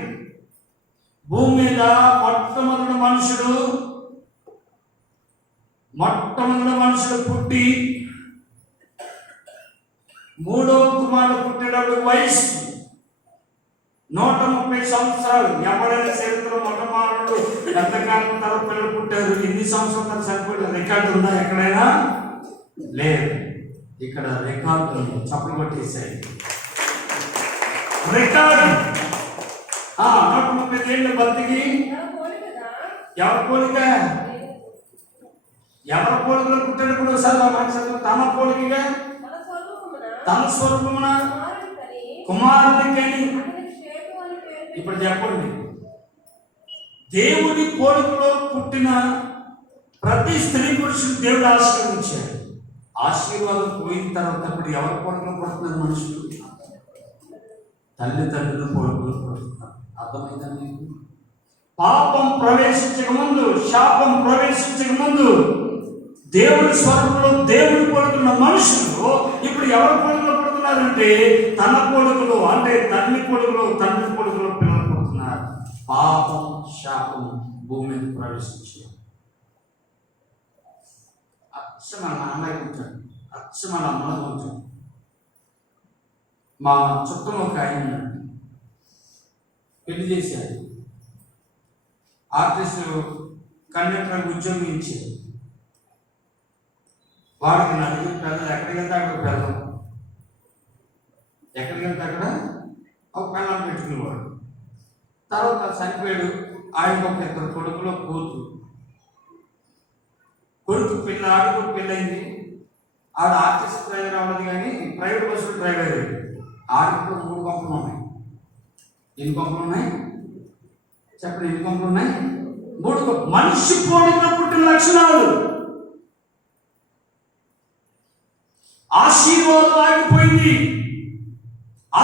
భూమి మీద మొట్టమొదటి మనుషుడు పుట్టి మూడో కుమారుడు పుట్టేటప్పుడు వయసు 130 సంవత్సరాలు. ఎవరైనా చరిత్ర మొట్టమొదటి ఎంతకాలం తర్వాత పిల్లలు పుట్టారు, ఎన్ని సంవత్సరాలు సరిపోయిన రికార్డు ఉందా ఎక్కడైనా? లేదు. ఇక్కడ రికార్డు చప్పలు కొట్టేసాయి. రికార్డు 130 ఏళ్ళు బతికి తన పోలికగా ఎవరి పోలిక? ఎవరి పోలికలో పుట్టినప్పుడు తన పోలికగా తన స్వరూపమున తన స్వరూపమున కుమారుని కుమారుడికని. కని అతనికి షేటు అని పేరు పెట్టి ఇప్పుడు చెప్పండి, దేవుడి పోలికలో పుట్టిన ప్రతి స్త్రీ పురుషుడు దేవుడు ఆశీర్వదించాడు. ఆశీర్వాదం పోయిన తర్వాత ఇప్పుడు ఎవరి పోలికలో పుడుతున్నారు మనుషులు? తల్లిదండ్రుల పోలికలో పుడుతున్నారు. అర్థమైందా మీకు? పాపం ప్రవేశించక ముందు, శాపం ప్రవేశించక ముందు దేవుడి స్వరూపంలో దేవుడి పోలికలున్న మనుషులు ఇప్పుడు ఎవరి పోలికలో పుడుతున్నారంటే తన పోలికలో, అంటే తండ్రి పోలికలో పిల్లలు పుడుతున్నారు. పాపం శాపం భూమి మీద ప్రవేశించారు. అచ్చం మన నాన్నగా ఉంచాడు, అచ్చం మన అమ్మగా ఉంచాడు. మా చుట్టం ఒక ఆయన ఉన్నాడు, పెళ్లి చేశాడు. ఆర్టిస్టు కండక్టర్ ఉద్యోగం ఇచ్చాడు. వాడికి నలుగురు పిల్లలు. ఎక్కడికి వెళ్తే అక్కడ పిల్లలు, ఎక్కడికి వెళ్తే అక్కడ ఒక పిల్లలు పెట్టుకునేవాడు. తర్వాత చనిపోయాడు. ఆయనకు ఒక 2 కొడుకులో కొడుకు పిల్ల, ఆడికి పెళ్ళయింది. ఆడ ఆర్టిస్ట్ డ్రైవర్ అవ్వదు కానీ ప్రైవేట్ బస్సులో డ్రైవర్ అయ్యాడు. ఆడికి 3 కొంపలు ఉన్నాయి. ఎన్ని కొంపలు ఉన్నాయి చెప్పండి? ఎన్ని కొంపలు ఉన్నాయి? 3. మనిషి పోలికలో పుట్టిన లక్షణాలు. ఆశీర్వాదం ఆగిపోయింది,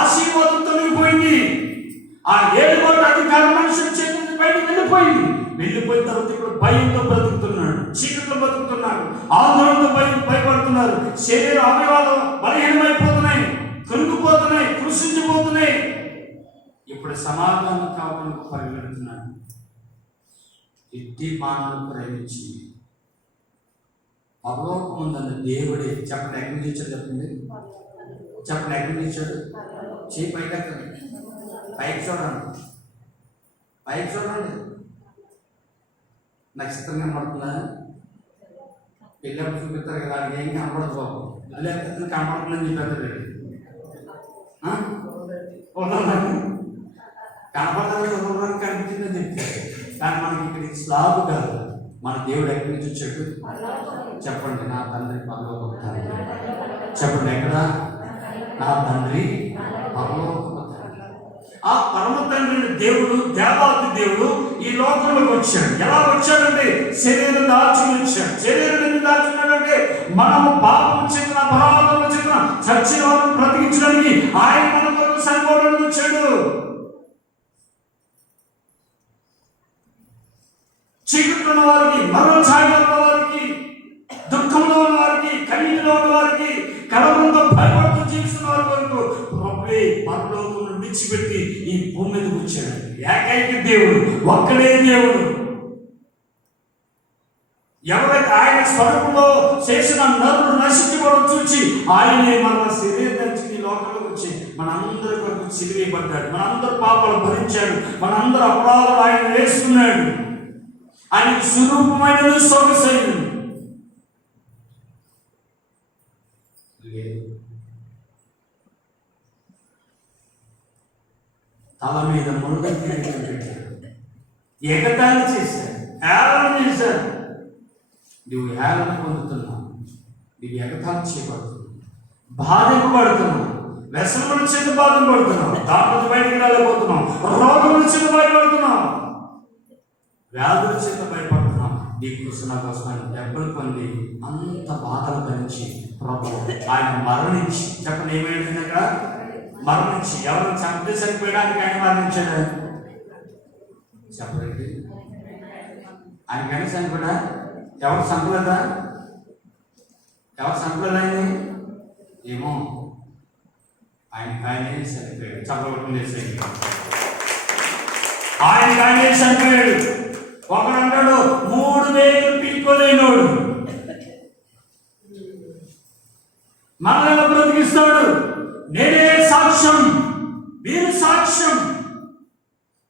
ఆశీర్వాదం తొలగిపోయింది. ఆ 7 కోట్ల అధికారం మనుషుల చేతి నుంచి బయటకు వెళ్ళిపోయిన తర్వాత ఇప్పుడు భయంతో బ్రతుకుతున్నాడు, చీకట్లో బ్రతుకుతున్నాడు, ఆందోళనతో భయపడుతున్నారు. శరీర అవయవాలు బలహీనమైపోతున్నాయి, కృంగిపోతున్నాయి, కృషించిపోతున్నాయి. ఇప్పుడు సమాధానం కావాలని పరిగెడుతున్నాడు. ఇట్టి మానవులు ప్రేమించి పరలోకముందన్న దేవుడే. చెప్పండి, ఎక్కడి నుంచి వచ్చాడు? చెప్పండి ఎక్కడి నుంచి వచ్చాడు? చేయి పైకి ఎత్తండి, పైకి చూడండి, పైకి చూడండి. నక్షత్రం కనపడుతుందా? పెళ్ళప్పుడు చూపిస్తారు కదా, అది ఏం కనపడదు బాబు. లేకపోతే కనపడుతుందని చెప్పారు. కనపడతానికి కనిపించిందని చెప్తారు. కానీ మనకి ఇక్కడ స్లాబ్ కాదు. మన దేవుడు ఎక్కడి నుంచి వచ్చాడు? చెప్పండి, నా తండ్రి పరలోకపు తండ్రి. చెప్పండి, ఎక్కడ? నా తండ్రి పరలోకపు తండ్రి. ఆ పరమ తండ్రిని దేవుడు, దేవాది దేవుడు ఈ లోకంలోకి వచ్చాడు. ఎలా వచ్చాడంటే శరీరం దాల్చుకుని వచ్చాడు. శరీరం ఎందుకు దాల్చుకున్నాడంటే మనము పాపం చెందిన, అపరాధం చెందిన, చచ్చిన వాళ్ళని బ్రతికించడానికి ఆయన మన కొరకు చనిపోవడానికి వచ్చాడు. చీకట్లో ఉన్న వారికి, మరో ఛాయలో ఉన్న వారికి, దుఃఖంలో ఉన్న వారికి, కన్నీటిలో ఉన్న వారికి, కలవరంతో భయపడుతూ జీవిస్తున్న వారి వరకు ప్రభువే పరలోకం విడిచిపెట్టి ఈ భూమి మీదకి వచ్చాడు. ఏకైక దేవుడు, ఒక్కడే దేవుడు. ఎవరైతే ఆయన స్వరూపంలో చేసిన నరులు నశించుకోవడం చూసి ఆయనే మన శరీరం ధరించి ఈ లోకంలోకి వచ్చి మనందరి కొరకు సిలువేయబడ్డాడు. మనందరి పాపాలు భరించాడు. మనందరి అపరాధాలు ఆయన వేసుకున్నాడు. ఆయనకు స్వరూపమైనది సొగసైనది లేదు. తల మీద ముళ్ళ కిరీటం పెట్టాడు. ఎగతాళి చేశారు, హేళన చేశారు. నువ్వు హేళన పొందుతున్నావు, నీవు ఎగతాళి చేయబడుతున్నావు, బాధింపబడుతున్నావు, వ్యసనముల చేత బాధపడుతున్నావు, దాంట్లో బయటికి రాలేకపోతున్నావు, రోగముల చేత భయపడుతున్నావు, వ్యాధుల చేత భయపడుతున్నావు. నీకోసం నా కోసం ఆయన దెబ్బలు పొంది అంత బాధలు భరించి ప్రభు ఆయన మరణించి, చెప్పండి ఏమైంది అక్కడ? మరణించి. ఎవరు చంపితే సరిపోయడానికి ఆయన మరణించాడు? చెప్పండి, ఆయన కానీ చనిపోయా? ఎవరు చంపలేదా? ఎవరు చంపలేదా? ఏమో ఆయనే చనిపోయాడు. చంపబడుతుంది ఆయనే చనిపోయాడు. ఒకడు అంటాడు 3000 పీక్కోలేనోడు మనల్ని బ్రతికిస్తాడు. నేనే సాక్ష్యం, మీరు సాక్ష్యం.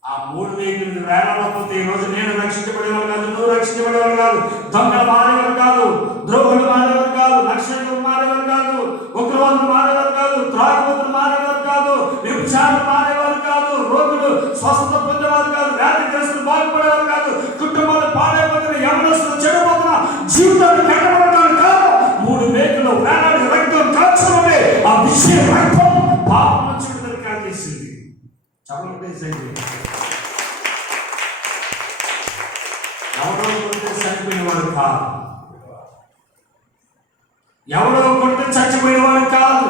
ఆ 3000 వేలకపోతే ఈరోజు నేను రక్షించబడేవాడు కాదు, నువ్వు రక్షించబడేవాడు కాదు, దొంగలు మారేవారు కాదు, ద్రోహులు మారేవారు కాదు, నక్షత్రులు మారేవారు కాదు, ఉగ్రవాదులు మారేవారు కాదు, త్రాగుబోతులు మారేవారు కాదు, వ్యభిచారులు మారేవారు కాదు, రోగులు స్వస్థత పొందేవారు కాదు, వ్యాధిగ్రస్తులు బాగుపడేవారు కాదు, కుటుంబాలు పాడైపోతున్న, యవనస్తులు చెడిపోతున్న, జీవితాలు కట్టబడతారు కాదు. 3 మేకులు వేలాడి రక్తం కాల్చుకుంటే ఆ విషయ రక్తం పాపం నుంచి విడుదల కాజేసింది. చదవలేదు. ఎవరో కొడితే చనిపోయినవాడు కాదు, ఎవరో కొడితే చచ్చిపోయినవాడు కాదు,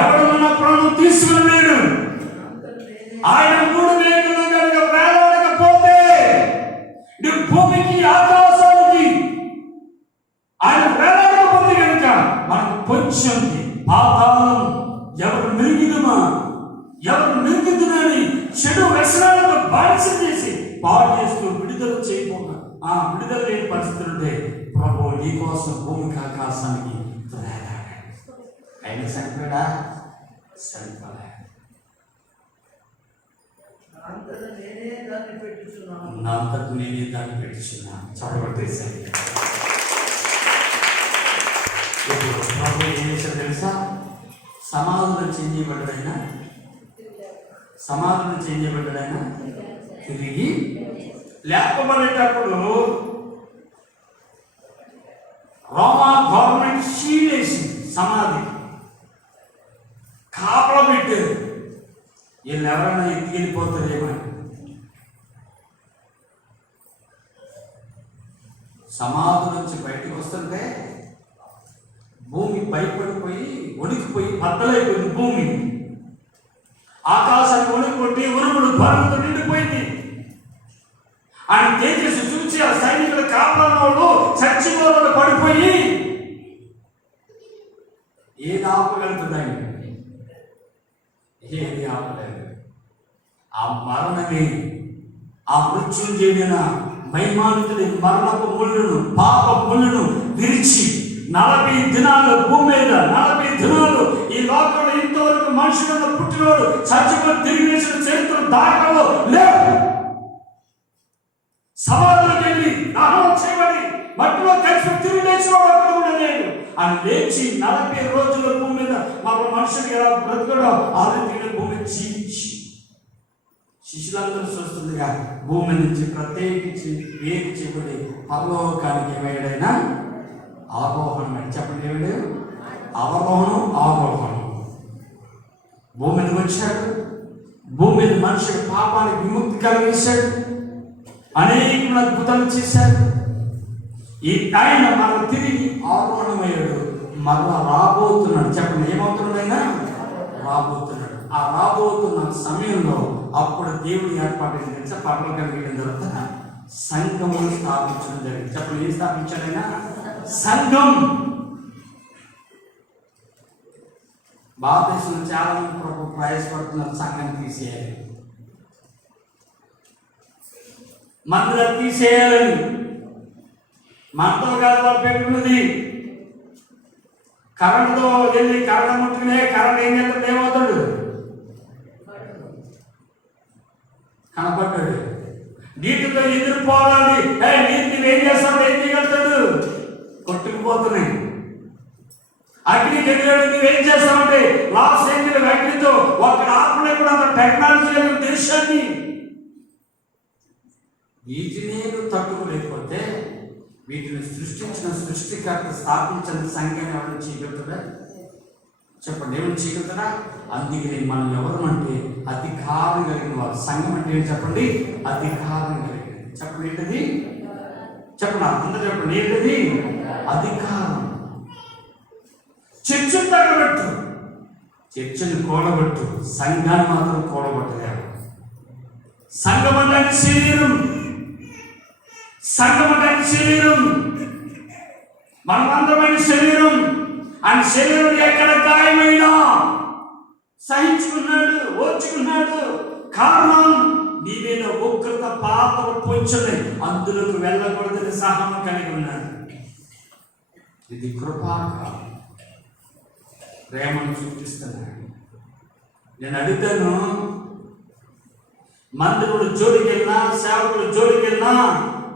ఎవడు నా ప్రాణం తీసుకునలేడు. ఆయన 3 మేకులు కనుక వేలాడకపోతే నువ్వు భూమికి ఆకాశానికి ఆయన వేలాడకపోతే కనుక మనకు పొంచింది పాతాళం. ఎవరు మెరుగుదమా, ఎవరు మెరుగుదమని చెడు వ్యసనాలతో బానిస చేసి పాడు చేస్తూ విడుదల చేయకుండా ఆ విడుదల లేని పరిస్థితులు ఉంటే ప్రభు నీ కోసం భూమికి ఆకాశానికి ఆయన చనిపోయాడా? చనిపోలే. నా అంతట నేనే దాన్ని పెట్టుచున్నాను. చదవబడేసాయి. ఇప్పుడు ప్రభు ఏం చేశాడు తెలుసా? సమాధులు చేంజ్ చేయబడ్డాడైనా, సమాధులు చేంజ్ చేయబడ్డాడైనా తిరిగి లేపబడేటప్పుడు రోమా గవర్నమెంట్ సీలేసింది, సమాధి కాపలా పెట్టారు. వీళ్ళు ఎవరైనా ఎత్తుకెళ్ళిపోతారేమో. సమాధి నుంచి బయటకు వస్తుంటే భూమి భయపడిపోయి వణికిపోయి బద్దలైపోయింది. భూమి ఆకాశాన్ని వణికిపోయి ఉరుములు బరువుతో నిండిపోయింది. ఆయన తేజస్సు చూసి ఆ సైనికుల కాపలాలు చచ్చిపోవాలని పడిపోయి ఏది ఆపగలుగుతుందండి? ఏది ఆపలేదు. ఆ మరణమే, ఆ మృత్యుంజయుడైన మహిమాన్వితుడి మరణపు ముళ్ళను, పాప ముళ్ళను విరిచి 40 దినాలు భూమి మీద 40 దినాలు ఈ లోకంలో ఇంతవరకు మనుషులను పుట్టినోడు చచ్చిపోయి తిరిగి వేసిన చరిత్ర దాఖలో లేవు. సమాధులకు వెళ్ళి దహనం చేయబడి మట్టిలో కలిసి తిరిగి లేచినవాడు అక్కడ కూడా లేడు. ఆయన లేచి 40 రోజుల భూమి మీద మరో మనుషుడు ఎలా బ్రతకడో ఆ రీతిగా భూమి జీవించి శిష్యులందరూ చూస్తుందిగా భూమి నుంచి ప్రత్యేకించి వేరు చేయబడి పరలోకానికి ఏమైనా ఆరోహణం. చెప్పండి, ఏమిడు అవరోహణం, ఆరోహణం. భూమి మీదకి వచ్చాడు. భూమి మీద మనుషుడు పాపానికి విముక్తి కలిగించాడు. అనేక అద్భుతాలు చేశాడు. ఈ ఆయన మనకు తిరిగి ఆరోహణమయ్యాడు. మరలా రాబోతున్నాడు. చెప్పండి, ఏమవుతున్నాడు? ఆయన రాబోతున్నాడు. ఆ రాబోతున్న సమయంలో అప్పుడు దేవుని ఏర్పాటు తెలిసి పరలోకానికి వెళ్ళిన తర్వాత సంఘమును స్థాపించడం జరిగింది. చెప్పండి, ఏం స్థాపించాడైనా? సంఘం. భారతదేశంలో చాలా మంది ప్రభు ప్రయాసపడుతున్నారు సంఘాన్ని తీసేయాలి, మందిరాలు తీసేయాలని. మనతో కాదు వాళ్ళు పెట్టుకున్నది. కరెంటుతో వెళ్ళి కరెంట్ ముట్టుకునే కరెంట్ ఏం చేస్తాడు? ఏమవుతాడు? కనపడ్డాడు. నీటితో ఎదుర్కోవాలి. నీటి ఏం చేస్తాడు? ఏం చేయగలుగుతాడు? కొట్టుకుపోతున్నాయి. అగ్ని గదిలోకి నువ్వేం చేస్తావంటే లాస్ ఏంజల్ అగ్నితో అక్కడ ఆపలే కూడా అంత టెక్నాలజీ లేని దేశాన్ని. వీటిని నువ్వు తట్టుకోలేకపోతే వీటిని సృష్టించిన సృష్టికర్త స్థాపించిన సంఘాన్ని ఎవరిని చేయగలుగుతాడా? చెప్పండి, ఏమని చేయగలుగుతాడా? అందుకని మనం ఎవరు అంటే అధికారం కలిగిన వారు. సంఘం అంటే ఏంటి చెప్పండి? అధికారం కలిగింది. చెప్పండి ఏంటది? చెప్పండి, అందరూ చెప్పండి ఏంటది? అధికారం. చర్చను తగలబెట్టు, చర్చను కూడబెట్టు, సంఘాన్ని మాత్రం కూడబెట్టలేరు. సంఘం అంటే శరీరం, సంఘం అంటే శరీరం, మనమందరమైన శరీరం. ఆయన శరీరం ఎక్కడ గాయమైనా సహించుకున్నాడు, ఓర్చుకున్నాడు. కారణం నీవేన ఉగ్రత పాపం పొంచలే, అందులోకి వెళ్ళకూడదని సహనం కలిగి ఉన్నాడు. ఇది కృపా, ప్రేమను చూపిస్తున్నాడు. నేను అడుగుతాను, మందిరుడు జోడికెళ్ళినా సేవకుడు జోడికెళ్ళినా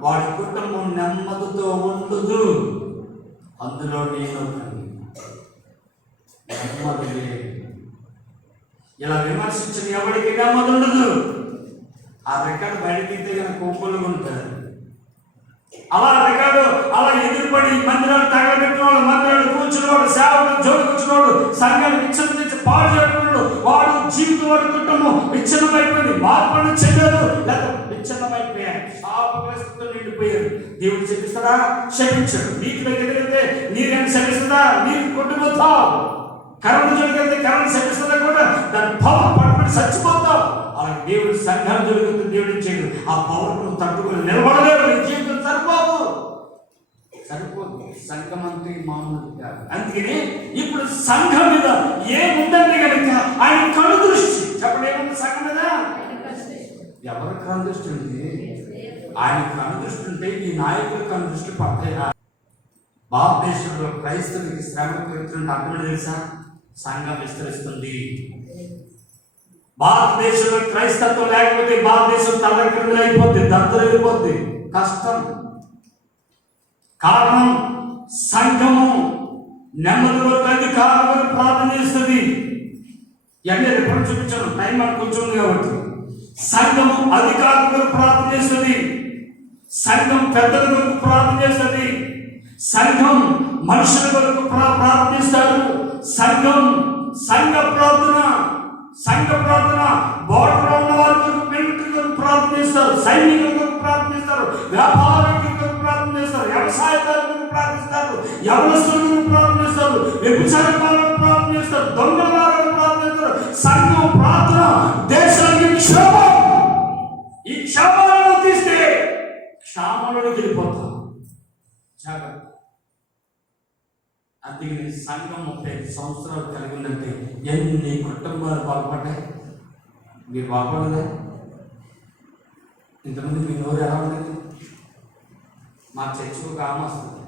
వాడి కుటుంబం నెమ్మదితో ఉండదు. అందులో నేను నెమ్మది లేదు. ఇలా విమర్శించిన ఎవరికి నెమ్మది ఉండదు. ఆ రికార్డు బయటకి కనుక కోపలుగా ఉంటారు. అలా రికార్డు అలా ఎదురుపడి మందిరాలు తగలబెట్టినవాడు, మందిరాలు కూర్చున్నవాడు, సేవకుడు జోడు కూర్చున్నవాడు, సంఘాన్ని విచ్ఛిన్నం చేసి పాడు చేయకున్నాడు. వాడు జీవితం, వాడి కుటుంబం విచ్ఛిన్నమైపోయింది. మార్పులు చెందారు, లేదా విచ్ఛిన్నమైపోయారు, శాపగ్రస్తుతో నిండిపోయారు. దేవుడు శపిస్తాడా? శపించాడు. నీటిలో ఎదురైతే నీరేం శపిస్తుందా? నీరు కొట్టుకుపోతావు. కరెంటు జోలికెళ్తే కరెంటు శపిస్తుందా కూడా దాని పవర్ పట్టుబడి చచ్చిపోతావు. అలా దేవుడు సంఘాన్ని జరుగుతుంది, దేవుడు చేయడు. ఆ పవర్ తట్టుకుని నిలబడలేరు. నీ జీవితం సరిపోదు. సంఘం అంటే మామూలు కాదు. అందుకని ఇప్పుడు సంఘం మీద ఏముందంటే కనుక ఆయన కను దృష్టి. చెప్పండి, ఏముంది సంఘం మీద? ఎవరి కను దృష్టి ఉంది? ఆయన కను దృష్టి ఉంటే ఈ నాయకుల కను దృష్టి పడతాయి. భారతదేశంలో క్రైస్తవులకి శ్రమ పెరుగుతుంటే అర్థం తెలుసా? సంఘం విస్తరిస్తుంది. భారతదేశంలో క్రైస్తత్వం లేకపోతే భారతదేశం తలక్రిందులు అయిపోద్ది, దద్దరైపోద్ది, కష్టం. కారణం సంఘము నెమ్మదిలో అధికారులు ప్రార్థన చేస్తుంది. ఇవన్నీ రిపోర్ట్ చూపించాను, టైం మనకు కొంచెం ఉంది కాబట్టి. సంఘము అధికారులకు ప్రార్థన చేస్తుంది, సంఘం పెద్దల కొరకు ప్రార్థన చేస్తుంది, సంఘం మనుషుల కొరకు ప్రార్థిస్తారు. సంఘ ప్రార్థన బోర్డర్లో ఉన్న వారికి మిలిటరీ ప్రార్థిస్తారు, సైనికులకు ప్రార్థిస్తారు, వ్యాపారులకు ప్రార్థిస్తారు, వ్యవసాయదారులకు ప్రార్థిస్తారు, యవనస్తులకు ప్రార్థిస్తారు, వ్యభిచారకాలకు ప్రార్థిస్తారు, దొంగలకు ప్రార్థిస్తారు. సంఘం ప్రార్థన దేశానికి క్షేమం. ఈ క్షేమాలను తీస్తే క్షామంలోకి వెళ్ళిపోతాం. జాగ్రత్త. అందుకని సంఘం 35 సంవత్సరాలు కలిగి ఉందంటే ఎన్ని కుటుంబాలు బాగుపడ్డాయి? మీరు బాగుపడలే? ఇంతమంది మీ నోరు ఎలా ఉండేది? మా చర్చకు ఒక ఆమె వస్తుంది.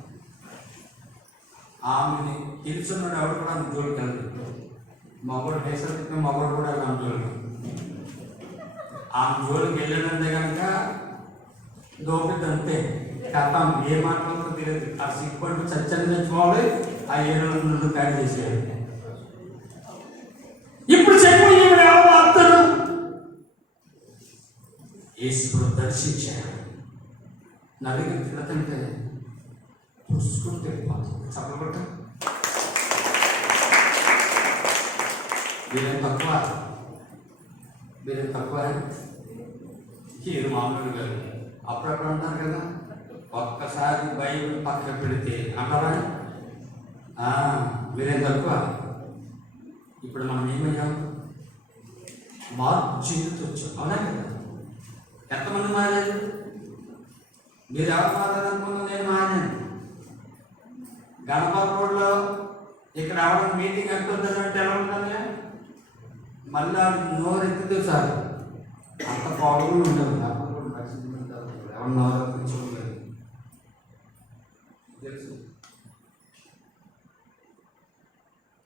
ఆమెని తెలుసున్నాడు ఎవరు కూడా ఆమె జోలికి వెళ్ళదు. మగవాడు వేసరికి మగవాడు కూడా ఆమె జోలికి. ఆమె జోలికి వెళ్ళాడంటే కనుక దోపిద్ది అంతే. కథ ఏ మాట్లాడుతుందో తెలియదు. ఆ సిగ్గుపడి చచ్చని తెచ్చుకోవాలి, ఆ 700 ఖాళీ చేసేయాలి. ఇప్పుడు చెప్పు, ఈవిడ ఎవరు అర్థరు? యేసుడు దర్శించారు. నలుగురు తినతంటే పుసుకుని తెలిపోతుంది. చెప్పబట్ట మీరేం తక్కువ, మీరేం తక్కువ. ఇది మామూలు కాదు. అప్పుడప్పుడు అంటారు కదా, ఒక్కసారి బైబిల్ పక్కన పెడితే అంటారా మీరేం తక్కువ. ఇప్పుడు మనం ఏమయ్యాం? మార్పు చెందుతూ వచ్చాం. అవునా కదా? ఎంతమంది మారారు? మీరు ఎవరు మారారనుకున్నా? నేను మారాను. గణపతి రోడ్లో ఇక్కడ ఎవరైనా మీటింగ్ ఎక్కడొద్దంటే ఎలా ఉంటుంది? మళ్ళీ నోరు ఎత్తుతూ సార్ అంత పొడవులు ఉండవు. ఎవరు నోరు కూర్చోలేదు తెలుసు.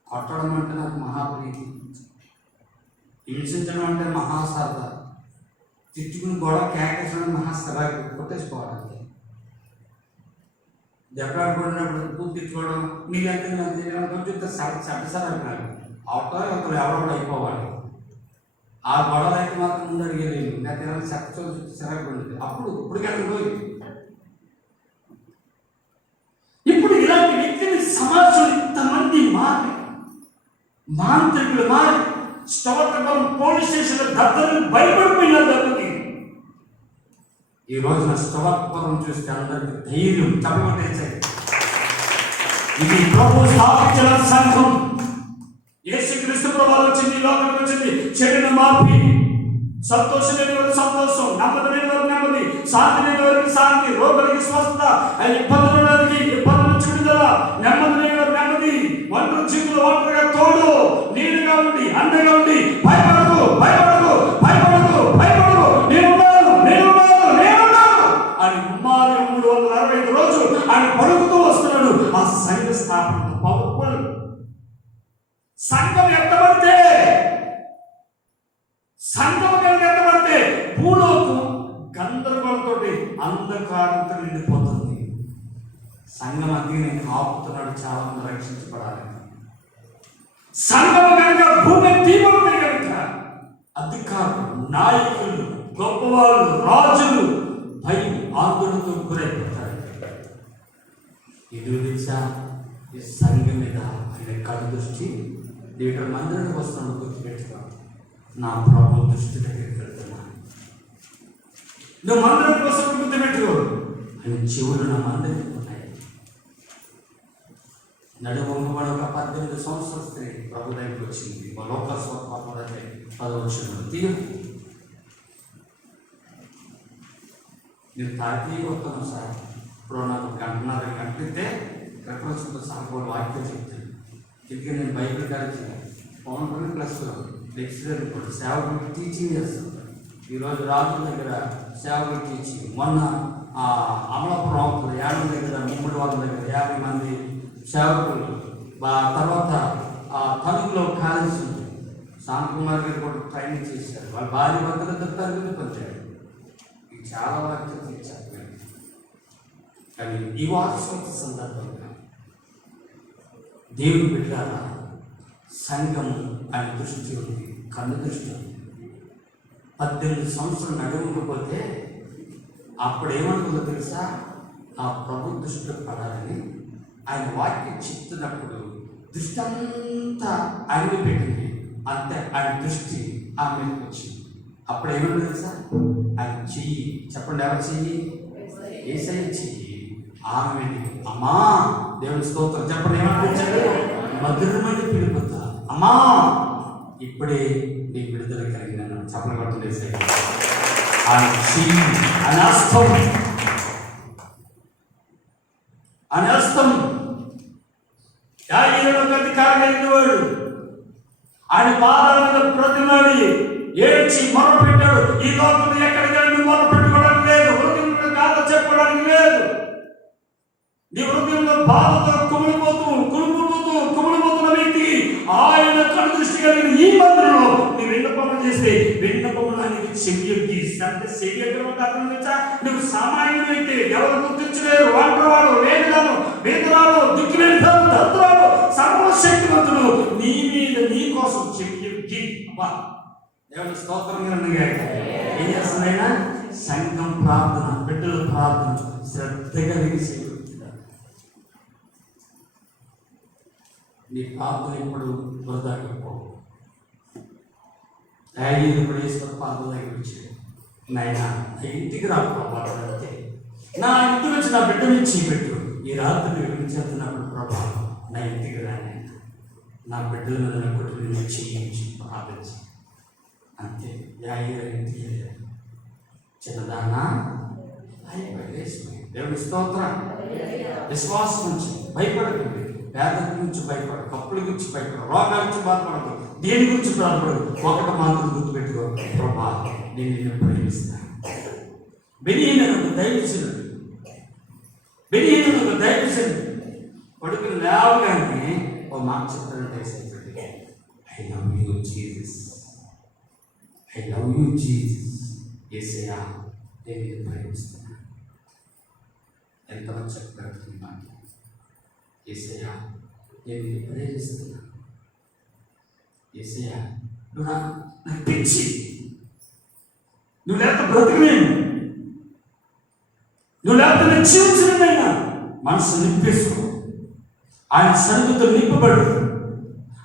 కొట్టడం అంటే నాకు మహాప్రీతి, హింసించడం అంటే మహాసరదా. తిట్టుకుని గొడవ కేకేసడం మహాస్తగా కొట్టేసుకోవాలి. దెబ్బలాడుకున్నప్పుడు పూర్తి తిట్టుకోవడం నీకు కొంచెం చట్టసారి అంటున్నారు. అవతల ఒకరు ఎవరో అయిపోవాలి. ఆ గొడవ అయితే మాత్రం ముందు అడిగేది లేకపోతే చట్టచో సరగబడింది. అప్పుడు ఇప్పుడు పోయి ఇప్పుడు ఇలాంటి వ్యక్తిని సమాజం ఇంతమంది మారి మాంత్రికులు మారి స్తోత్రపురం పోలీస్ స్టేషన్ దత్తలు భయపడిపోయినారు. దత్తకి ఈ రోజున స్తోత్రపురం చూస్తే అందరికి ధైర్యం చెప్పబట్టేసాయి. ఇది ప్రభు స్థాపించిన సంఘం. యేసుక్రీస్తు ప్రభువు వచ్చింది, లోకం వచ్చింది, చెడును మాపి సంతోషం లేని వారికి సంతోషం, నెమ్మది లేని వారికి నెమ్మది, శాంతి లేని వారికి శాంతి, రోగులకి స్వస్థత, ఇబ్బందులు వారికి ఇబ్బందుల నుంచి విడుదల, నెమ్మది లేని వారికి నెమ్మది, ఒంటరి జీవులు ఒంటరిగా తోడు నీడుగా ఉండి అండగా ఉండి భయపడకు భయపడకు భయపడకు భయపడకు నేనున్నాను నేనున్నాను నేనున్నాను అని 365 రోజులు ఆయన పలుకుతూ వస్తున్నాడు. ఆ సంఘ స్థాపన పవర్ఫుల్. సంఘం ఎత్తబడితే భూలోకం గందరగోళంతో అంధకారంతో నిండిపోతుంది. సంఘం అందుకనే ఆపుతున్నాడు చాలా మంది రక్షించబడాలి. సంఘం కనుక భూమి తీవ్రతే కనుక అధికారులు, నాయకులు, గొప్పవాళ్ళు, రాజులు భయం ఆందోళనతో గురైపోతారు. ఇది తెలుసా, ఈ సంఘం మీద ఆయన కడు దృష్టి ఇక్కడ మందిరానికి వస్తున్నాడు. గుర్తుపెట్టుకో, నా ప్రభు దృష్టి దగ్గరికి వెళ్తున్నా. నువ్వు మందిరానికి వస్తున్న గుర్తుపెట్టుకో, ఆయన చెవులు నా మందిరం ఉన్నాయి. నడుమొంగబడి ఒక 18 సంవత్సరాల స్త్రీ ప్రభు దగ్గరికి వచ్చింది. మా లోపల స్వప్నదే 10 తీయం నేను తాకి వస్తాను సార్. ఇప్పుడు నాకు 1.5 గంటలైతే రెఫరెన్స్తో సహా వాక్యం చెప్తాను. ఎందుకంటే నేను Bible college Pavan plus lecturer ఇప్పుడు సేవకులు టీచింగ్ చేస్తాను. ఈరోజు రాజుల దగ్గర సేవకులు టీచింగ్. మొన్న అమలాపురం అవుతుంది 50 దగ్గర, ముమ్మడి వాళ్ళ దగ్గర 50 మంది సేవకులు. తర్వాత తణుకులో కాలేజీ ఉంది, శాంతకుమార్ గారు కూడా ట్రైనింగ్ చేశారు. వాళ్ళ భార్య భర్తలతో తరగతి పొందారు. ఇది చాలా వాక్యం తెచ్చారు. కానీ ఈ వార్షిక సందర్భంగా దేవుడు పెట్టారా, సంఘం ఆయన దృష్టి ఉంది, కన్ను దృష్టి ఉంది. 18 సంవత్సరాలు నడుముకపోతే అప్పుడు ఏమనుకుందో తెలుసా, ఆ ప్రభు దృష్టిలో పడాలని ఆయన వాక్యం చెప్తున్నప్పుడు దృష్టి అంతా ఆయన పెట్టింది. అంతే ఆయన దృష్టి ఆమె మీదకి వచ్చింది. అప్పుడు ఏమన్నా తెలుసా, ఆయన చెయ్యి, చెప్పండి ఎవరు చెయ్యి, యేసయ్య చెయ్యి ఆమె మీద, అమ్మా దేవుని స్తోత్రం చెప్పండి ఏమనిపించాడు, మధురమైన పిలుపుతా, అమ్మా ఇప్పుడే నీ విడుదల కలిగిన చెప్పలు కొట్టలేసే ఆయన చెయ్యి, ఆయన హస్తం, ఆయన హస్తం అధికారం వాడు. ఆయన పాదాల మీద ప్రతిమాడి ఏడ్చి మొరపెట్టాడు. ఈ లోకంలో ఎక్కడికి వెళ్ళి మొరపెట్టుకోవడానికి లేదు, హృదయంలో గాథ చెప్పడానికి లేదు. నీ హృదయంలో బాధతో కుమిలిపోతున్న వ్యక్తి ఆయన కను దృష్టి కలిగిన ఈ మందిరంలో నీ విన్నపములు చేస్తే విన్నపములానికి చెయ్యొద్ది. అంటే చెయ్యడం అర్థం తెచ్చా, నువ్వు సామాన్యుడు అయితే ఎవరు గుర్తించలేరు, వంటవాడు, వేదనాలు, వేదనాలు, దిక్కులేని దత్తురాలు, సర్వశక్తివంతుడు నీ మీద నీ కోసం చెయ్యొద్ది. అబ్బా దేవుని స్తోత్రంగా ఏం చేస్తున్నాయినా సంఘం ప్రార్థన, బిడ్డల ప్రార్థన శ్రద్ధగా చేయ. నీ ప్రార్థన ఇప్పుడు వృధాకపో. ఇప్పుడు ఈశ్వర ప్రార్థన దగ్గర వచ్చాడు, నాయన నా ఇంటికి రాకపోతే నా ఇంటికి వచ్చి నా బిడ్డ నుంచి పెట్టు. ఈ రాత్రి విడిచేస్తున్నప్పుడు ప్రభా నా ఇంటికి రాని, నా బిడ్డల మీద నా కుటుంబం చేయించి ప్రార్థించి. అంతే ఇంటికి వెళ్ళాడు. చిన్నదానా దేవుని స్తోత్రం. విశ్వాసం నుంచి భయపడకండి, పేద గురించి భయపడ, కప్పుల గురించి భయపడ, రోగాల నుంచి బాధపడదు, దేని గురించి బాధపడదు. ఒకటి మాత్రం గుర్తుపెట్టుకో, ప్రభా నేను నిన్ను ప్రేమిస్తాను. బెనీయునకు దైవజనుడు, బెనీయునకు దైవజనుడు కొడుకులు లేవగానే ఓ మాట చెప్తాను, I love you Jesus, I love you Jesus. యేసయ్యా నేను నిన్ను ప్రేమిస్తున్నా. ఎంతమంది చెప్పగలుగుతున్నాను? యేసయ్యా నేను నిన్ను ప్రేమిస్తున్నా. యేసయ్యా నువ్వు నాకు పిచ్చి, నువ్వు లేకపోతే బ్రతికలేను, నువ్వు లేకపోతే నేను జీవించలేనైనా. మనసు నింపేసుకో. ఆయన సన్నిధితో నింపబడు,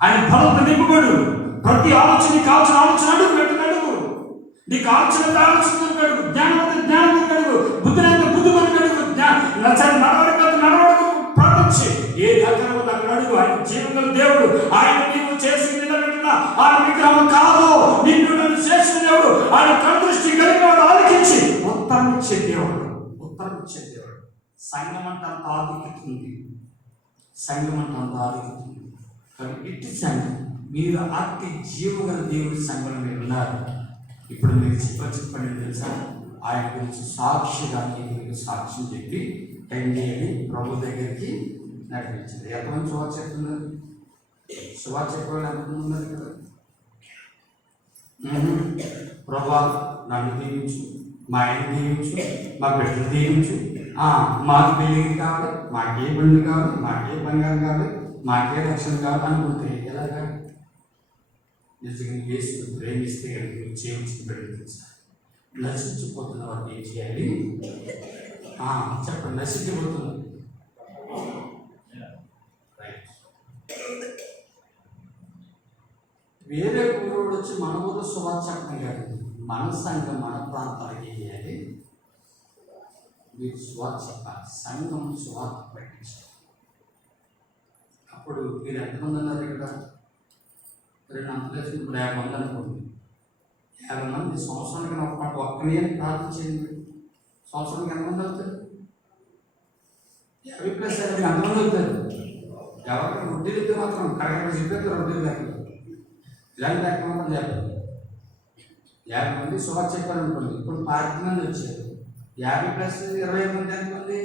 ఆయన బలంతో నింపబడు. ప్రతి ఆలోచన నీకు కావాల్సిన ఆలోచన అడుగు, పెట్టగడుగు. నీకు ఆలోచన ఆలోచన అడుగు, జ్ఞానం జ్ఞానం అడుగు, బుద్ధినంత బుద్ధి అడుగు, నడవడిక ప్రార్థించి ఏ దగ్గర అక్కడ అడుగు. ఆయన జీవన దేవుడు. ఆయన నీవు చేసి నిలబెట్టిన ఆయన విగ్రహం కాదు, నిన్ను నన్ను చేసిన దేవుడు. ఆయన కనుదృష్టి కలిగిన వాడు ఆలోచించి ఉత్తరం ఇచ్చే దేవుడు, ఉత్తరం ఇచ్చే దేవుడు. సంఘం అంటే అంత ఆధిక్యతుంది, సంఘం అంటే అంత ఆధిక్యతుంది. కానీ ఇట్టి సంఘం మీరు అతి జీవగల దేవుడి సంఘంలో మీరు ఉన్నారు. ఇప్పుడు మీరు చెప్పండి తెలుసా, ఆయన గురించి సాక్షిగా మీకు సాక్ష్యం చెప్పి కన్యని ప్రభు దగ్గరికి నడిపించింది. ఎంతమంది శుభార్త చెప్తున్నారు? శుభార్త చెప్పేవాళ్ళు ఎంతమంది ఉన్నారు కదా? ప్రభా నన్ను దీవించు, మా ఆయన దీవించు, మా బిడ్డలు దీవించు, మాకు బిల్డింగ్ కావాలి, మాకే బండి కావాలి, మాకే బంగారం కావాలి, మాకే రక్షణ కావాలి అనుకుంటే ఎలాగా? నిజంగా యేసుని ప్రేమిస్తే నువ్వు చేయించుకు పెడుతుంది సార్. నశించిపోతున్న వారికి ఏం చేయాలి? చెప్పండి. నశించిపోతున్నా వేరే ఊరోడు వచ్చి మన ఊరు శుభార్త చెప్పడం కాదు, మన సంఘం మన ప్రాంతానికి ఏం చేయాలి? మీరు శుభార్త చెప్పాలి, సంఘం శుభార్త ప్రకటించాలి. అప్పుడు మీరు ఎంతమంది ఉన్నారు ఇక్కడ? 2 అంతలేసి 50 మంది అనుకోండి. 50 మంది సంవత్సరానికి ఒక్కనే ప్రార్థించేయండి. సంవత్సరానికి ఎంతమంది అవుతారు? 50 ప్లస్ 50 ఎంతమంది అవుతారు? ఎవరికి వడ్డీలు ఇస్తే మాత్రం కరెక్ట్గా చెప్పేస్తారు. వడ్డీలు లేక ఇలాంటి లేకుండా లేదు. 50 మంది శుభార్త చెప్పారనుకోండి. ఇప్పుడు 40 మంది వచ్చారు. 50 ప్లస్ 25 మంది ఎంతమంది?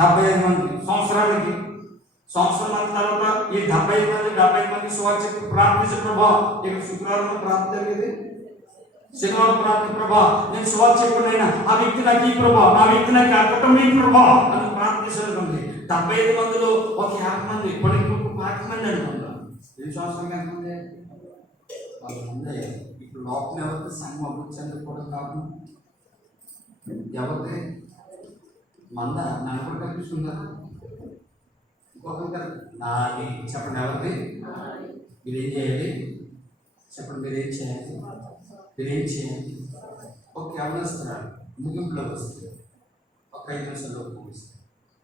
75 మంది. సంవత్సరానికి సంవత్సరం తర్వాత ఈ 75 మంది శుభార్త చెప్పి ప్రార్థించిన ప్రభా, ఇక్కడ శుక్రవారం ప్రార్థన జరిగేది, శనివారం ప్రార్థన ప్రభా నేను శుభార్త చెప్పినైనా ఆ వ్యక్తి నాకు ఈ ప్రభా, ఆ వ్యక్తి నాకు ఆ కుటుంబం ఈ ప్రభా అని ప్రార్థించనుకోండి. 75 మందిలో ఒక 50 మంది, ఇప్పుడు 40 మంది అనుకుంటాం. ఈ సంవత్సరానికి ఎంతమంది? 10 మంది అయ్యారు. ఇప్పుడు లోపల ఎవరికి సంఘం అభివృద్ధి చెందకపోవడం కాదు, ఎవరికి మంద నలుగురు కనిపిస్తుందా? ఇంకొకరు కదా నాది. చెప్పండి, ఎవరిది? మీరేం చేయాలి? చెప్పండి, మీరేం చేయాలి? మీరేం చేయాలి? ఒక యవనస్తురాలు ముగింపులోకి వస్తుంది, ఒక 5 నిమిషాల్లో ముగిస్తుంది.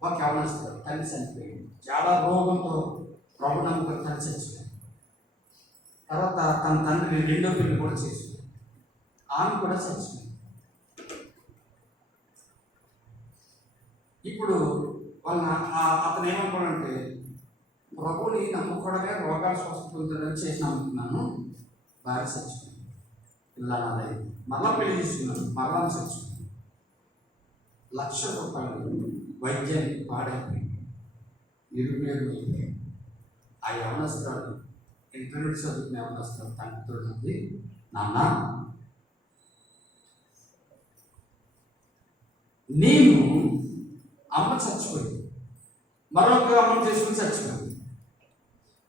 ఒక యవనస్తురాలు తల్లి చనిపోయింది, చాలా రోగంతో ప్రభు నమ్మకం తల్లి చచ్చిపోయింది. తర్వాత తన తండ్రి 2వ పెళ్లి కూడా చేసుకుంది, ఆమె కూడా చచ్చిపోయింది. ఇప్పుడు అతను ఏమనుకోడంటే ప్రభుని నమ్ముకోవడమే రోగాలు స్వస్థ పొందుతాడని చేసి నమ్ముతున్నాను. భార్య చచ్చిపోయింది, పిల్లలు మళ్ళా పెళ్లి చేసుకున్నాను, మళ్ళా చచ్చిపోయింది. ₹1,00,000 వైద్యానికి పాడైపోయింది, నిరుపయోగం అయిపోయింది. ఆ యవనస్తురాలు ఇంటర్మీడియట్ చదువుకునే యవనస్తురాలు తండ్రితో ఉంది, నాన్న నేను అమ్మ చచ్చిపోయింది, మరొక అమ్మను చేసుకుని చచ్చిపోయింది.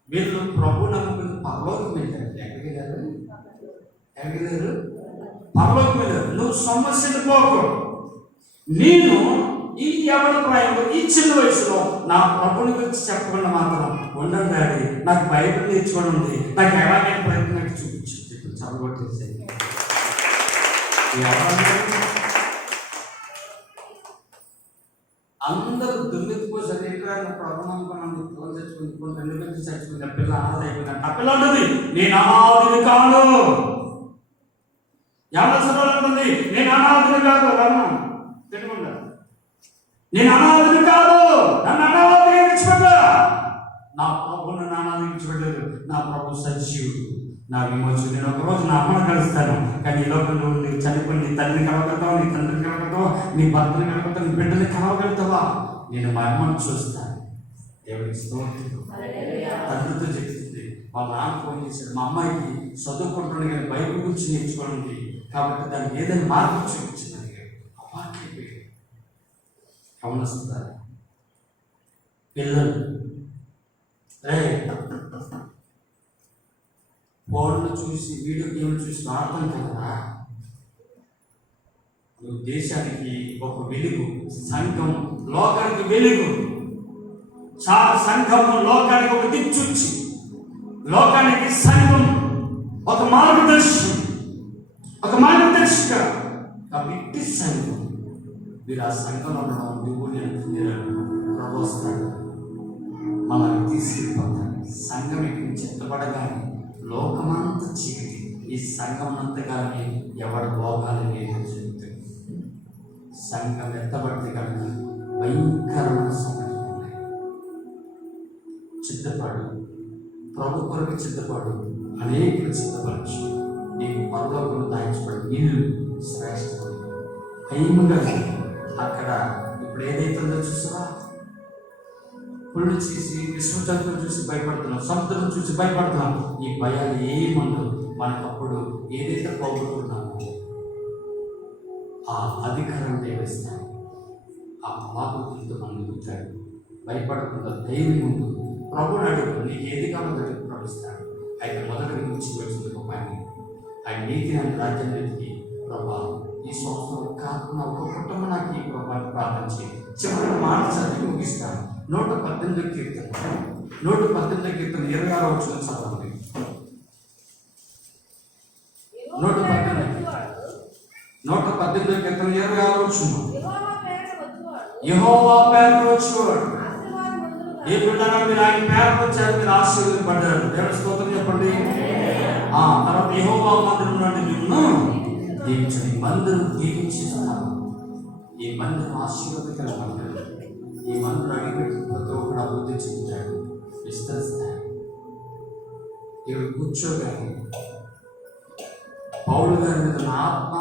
వీళ్ళు ప్రభు నమ్ముకుని పరలోకం వెళ్ళారు. ఎక్కడికి వెళ్ళారు? పరలోకం వెళ్ళారు. నువ్వు సమస్యలు పోకు. నేను ఈ యవన ప్రాయంలో ఈ చిన్న వయసులో నా ప్రభుని గురించి చెప్పకుండా మాత్రం ఉండను డాడీ, నాకు బైబిల్ నేర్చుకోవడం ఉంది, నాకు ఎలాగైనా ప్రయత్నం చూపించు చెప్పి చదవగొట్టేసాయి. అందరూ దుమ్మెత్తిపోసారు. ఏంటో ప్రభు నమ్ముకున్నాను, పిల్లలు చచ్చిపోయింది, 2 మంది చచ్చిపోయింది, పిల్ల అనాథ అయిపోయింది. ఆ పిల్ల ఉంటుంది నేను అనాథుని కాదు. యావసరాలు ఉంటుంది నేను అనాథుని కాదు. తెలియకుండా నేను అనాథుని కాదు, నన్ను అనాథుని విడిచిపెట్టా. నా ప్రభు నన్ను అనాథుని విడిచిపెట్టాడు. నా ప్రభు సజీవుడు, నా విమోచకుడు. నేను ఒకరోజు నా అమ్మను కలుస్తాను, కానీ ఈ లోకంలో నువ్వు చనిపోయి నీ తల్లిని కలవగలుగుతావు, నీ తండ్రిని కలవగలుగుతావు, నీ భర్తని కలవగలుగుతావు, నీ బిడ్డని కలవగలుగుతావా? నేను మా అమ్మను చూస్తాను. దేవుడికి స్తోత్రం. తండ్రితో చెప్తుంది, వాళ్ళ నాన్న ఫోన్ చేశాడు, మా అమ్మాయికి చదువుకుంటున్నాను కానీ బైబిల్ గురించి నేర్చుకోండి కాబట్టి దానికి ఏదైనా మార్గం చూపించింది అడిగాడు. అవాక్కైపోయాడు. గమనిస్తారు పిల్లలు ఫోన్లు చూసి వీడియో గేమ్లు చూసి వాడతాం కదా. నువ్వు దేశానికి ఒక వెలుగు, సంఘం లోకానికి వెలుగు, సంఘము లోకానికి ఒక దిక్చూచి, లోకానికి సంఘం ఒక మార్గదర్శిక కాబట్టి సంఘం. మీరు ఆ సంఘంలో ఉండడం నువ్వు నేను ప్రభు వస్తాడు మనల్ని తీసుకెళ్ళిపోతాడు. సంఘం ఇక్కడ చెత్తపడగానే లోకమంతా చీకటి, ఈ సంఘం అంతగానే ఎవరి భోగాలు లేదు చెప్తే సంఘం ఎత్తబడితే కనుక భయంకరమైన సమస్యలు ఉన్నాయి. చిత్తపాడు ప్రభు కొరకు చిత్తపాడు అనేకులు చిత్తపరచు నీకు పరలోకంలో దాయించబడి నీళ్ళు శ్రేష్టం భయముగా అక్కడ ఇప్పుడు ఏదైతుందో చూసావా, పుళ్ళు చూసి విశ్వజంతువులు చూసి భయపడుతున్నాం, సముద్రం చూసి భయపడుతున్నాం. ఈ భయాలు ఏముండవు. మనకప్పుడు ఏదైతే పోగొట్టుకున్నామో ఆ అధికారం దేవిస్తాడు. ఆ బాబుతో మనం ఎదుగుతాడు. భయపడకుండా ధైర్యం ముందు ప్రభుని అడుగు, నీకు ఏది కావాలో అడుగు ప్రభుస్తాడు. అయితే మొదటి నుంచి వచ్చింది ఒక పని, ఆయన నీతి అని రాజ్యం వెతికి ప్రభా ఈ సంవత్సరం ఒక కుటుంబం నాకు ఈ ప్రభావం ప్రార్థన చేయి. చివరి మాట చదివి ముగిస్తాను. 118 కీర్తన 118 కీర్తన 26వ వచనం చదవండి. 118 కీర్తన 26వ వచనం. యెహోవా పేరట వచ్చేవాడు. ఏ బిడ్డగా మీరు ఆయన పేరట వచ్చారు, మీరు ఆశీర్వదింపబడ్డారు. దేవుని స్తోత్రం చెప్పండి. తర్వాత యెహోవా మందిరం నుండి నిన్ను దీవించండి. మందిరం దీవించిస్తాను. ఈ మందిరం ఆశీర్వాదకర మందిరం. ఈ మందిరం అడిగిపెట్టి ప్రతి ఒక్కడు అభివృద్ధి చెందుతాడు, విస్తరిస్తాడు. ఇక్కడ కూర్చోగానే పౌలు గారి మీద నా ఆత్మ,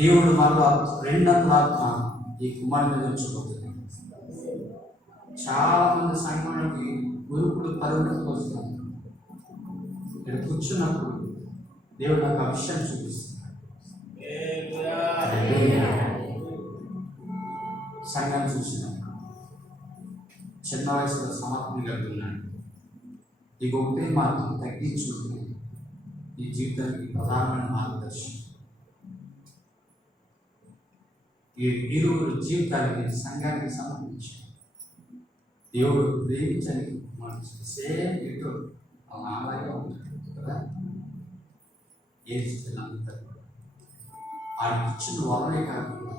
దేవుడు మరలా రెండంతల ఆత్మ ఈ కుమారుని మీద ఉంచబోతుంది. చాలా మంది సంఘంలోకి గురుకులు పరిమితికి వస్తున్నారు. ఇక్కడ కూర్చున్నప్పుడు దేవుడు నాకు ఆ విషయాన్ని చూపిస్తున్నాడు. సంఘాన్ని చూసినప్పుడు చిన్న వయసులో సమర్పణ కలుగుతున్నాడు. ఇక ఒకటే మార్గం, తగ్గించుకుంటే ఈ జీవితానికి ప్రధానమైన మార్గదర్శనం. ఈ ఇరువురు జీవితానికి సంఘానికి సమర్పించాడు. దేవుడు ప్రేమించడానికి సేమ్ ఇటు అలాగే ఉంటాడు కదా. ఏ పిల్లలంతా ఆయన ఇచ్చిన వరమే కాకుండా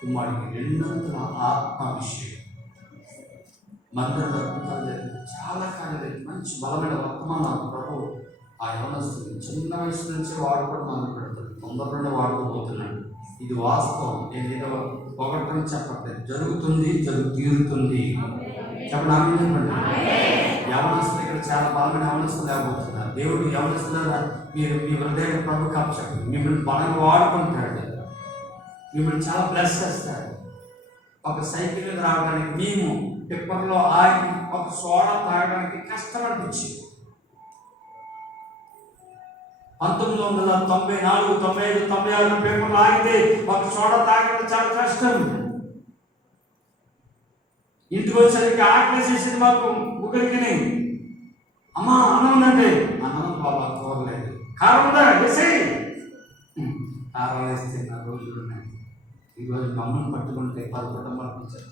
కుమారుడికి రెండంతల ఆత్మాభిషేకం, మందిరంలో చాలా కాలం మంచి బలమైన వర్తమానాలు ప్రభు ఆ యవనస్తులు చిన్న వయసు నుంచి వాడుకోవడం మొదలు పెడతాడు. తొందరలోనే వాడుకోబోతున్నాడు. ఇది వాస్తవం. నేను ఏదో ఒకటి చెప్పట్లేదు, జరుగుతుంది, తీరుతుంది. చెప్పండి ఆమేన్. యవనస్తులు ఇక్కడ చాలా బలమైన యవనస్తులు లేకపోతున్నారు. దేవుడు యవనస్తులారా మీరు మీ హృదయం ప్రభు కాపాడు, మిమ్మల్ని బలంగా వాడుకుంటాడు, మిమ్మల్ని చాలా బ్లెస్ చేస్తాడు. ఒక సైకిల్ మీద రావడానికి మేము టిప్పర్లో ఆగి ఒక సోడా తాగడానికి కష్టం అనిపించింది. 1994, 95, 96 పేపర్లు ఆగితే ఒక సోడా తాగడం చాలా కష్టం. ఇంటికి వచ్చేసరికి ఆకలేసేసింది మాకు ముగ్గురికి. అమ్మా అన్నం అంటే అన్నం బాబా కోరలేదు, కారం ఉందా వేసి కారం వేస్తే నా రోజులు ఉన్నాయి. ఈరోజు మమ్మల్ని పట్టుకుంటే 10 కుటుంబాలు పంచారు.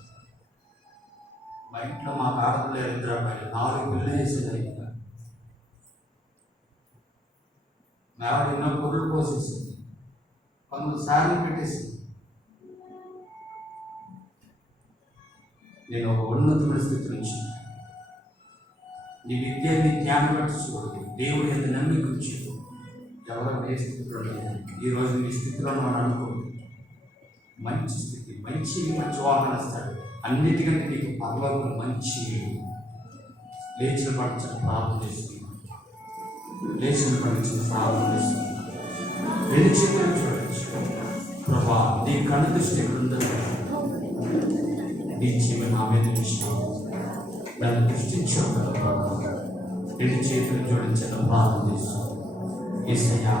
మా ఇంట్లో మాకు ఆడపిల్లలు 2 అబ్బాయిలు, 4 పెళ్లి చేసేది. మేవాడు ఎన్నో పొరులు పోసేసింది, కొందరు సార్లు పెట్టేసింది. నేను ఒక ఉన్నతమైన స్థితి నుంచి నీ విద్యని జ్ఞానం బట్టి చూడండి. దేవుడు ఎంత నమ్మిక ఉంచాడు. ఎవరో ఏ స్థితిలో లేదు. ఈరోజు నీ స్థితిలో మనం అనుకోండి, మంచి స్థితి, మంచి వాహనం ఇస్తాడు. అన్నిటికంటే నీకు పర్వాలేదు మంచి లేచిన పడించిన ప్రార్థన చేస్తున్నాను, లేచిన పడించిన ప్రార్థన చేస్తున్నాను. 2 చేతులు చూడవచ్చు ప్రభా, నీ కన్ను దృష్టి ఎక్కడుందో నీ జీవన ఆమె విషయం నన్ను దృష్టించావు కదా ప్రభా. రెండు చేతులు జోడించిన ప్రార్థన చేస్తాం. యేసయ్యా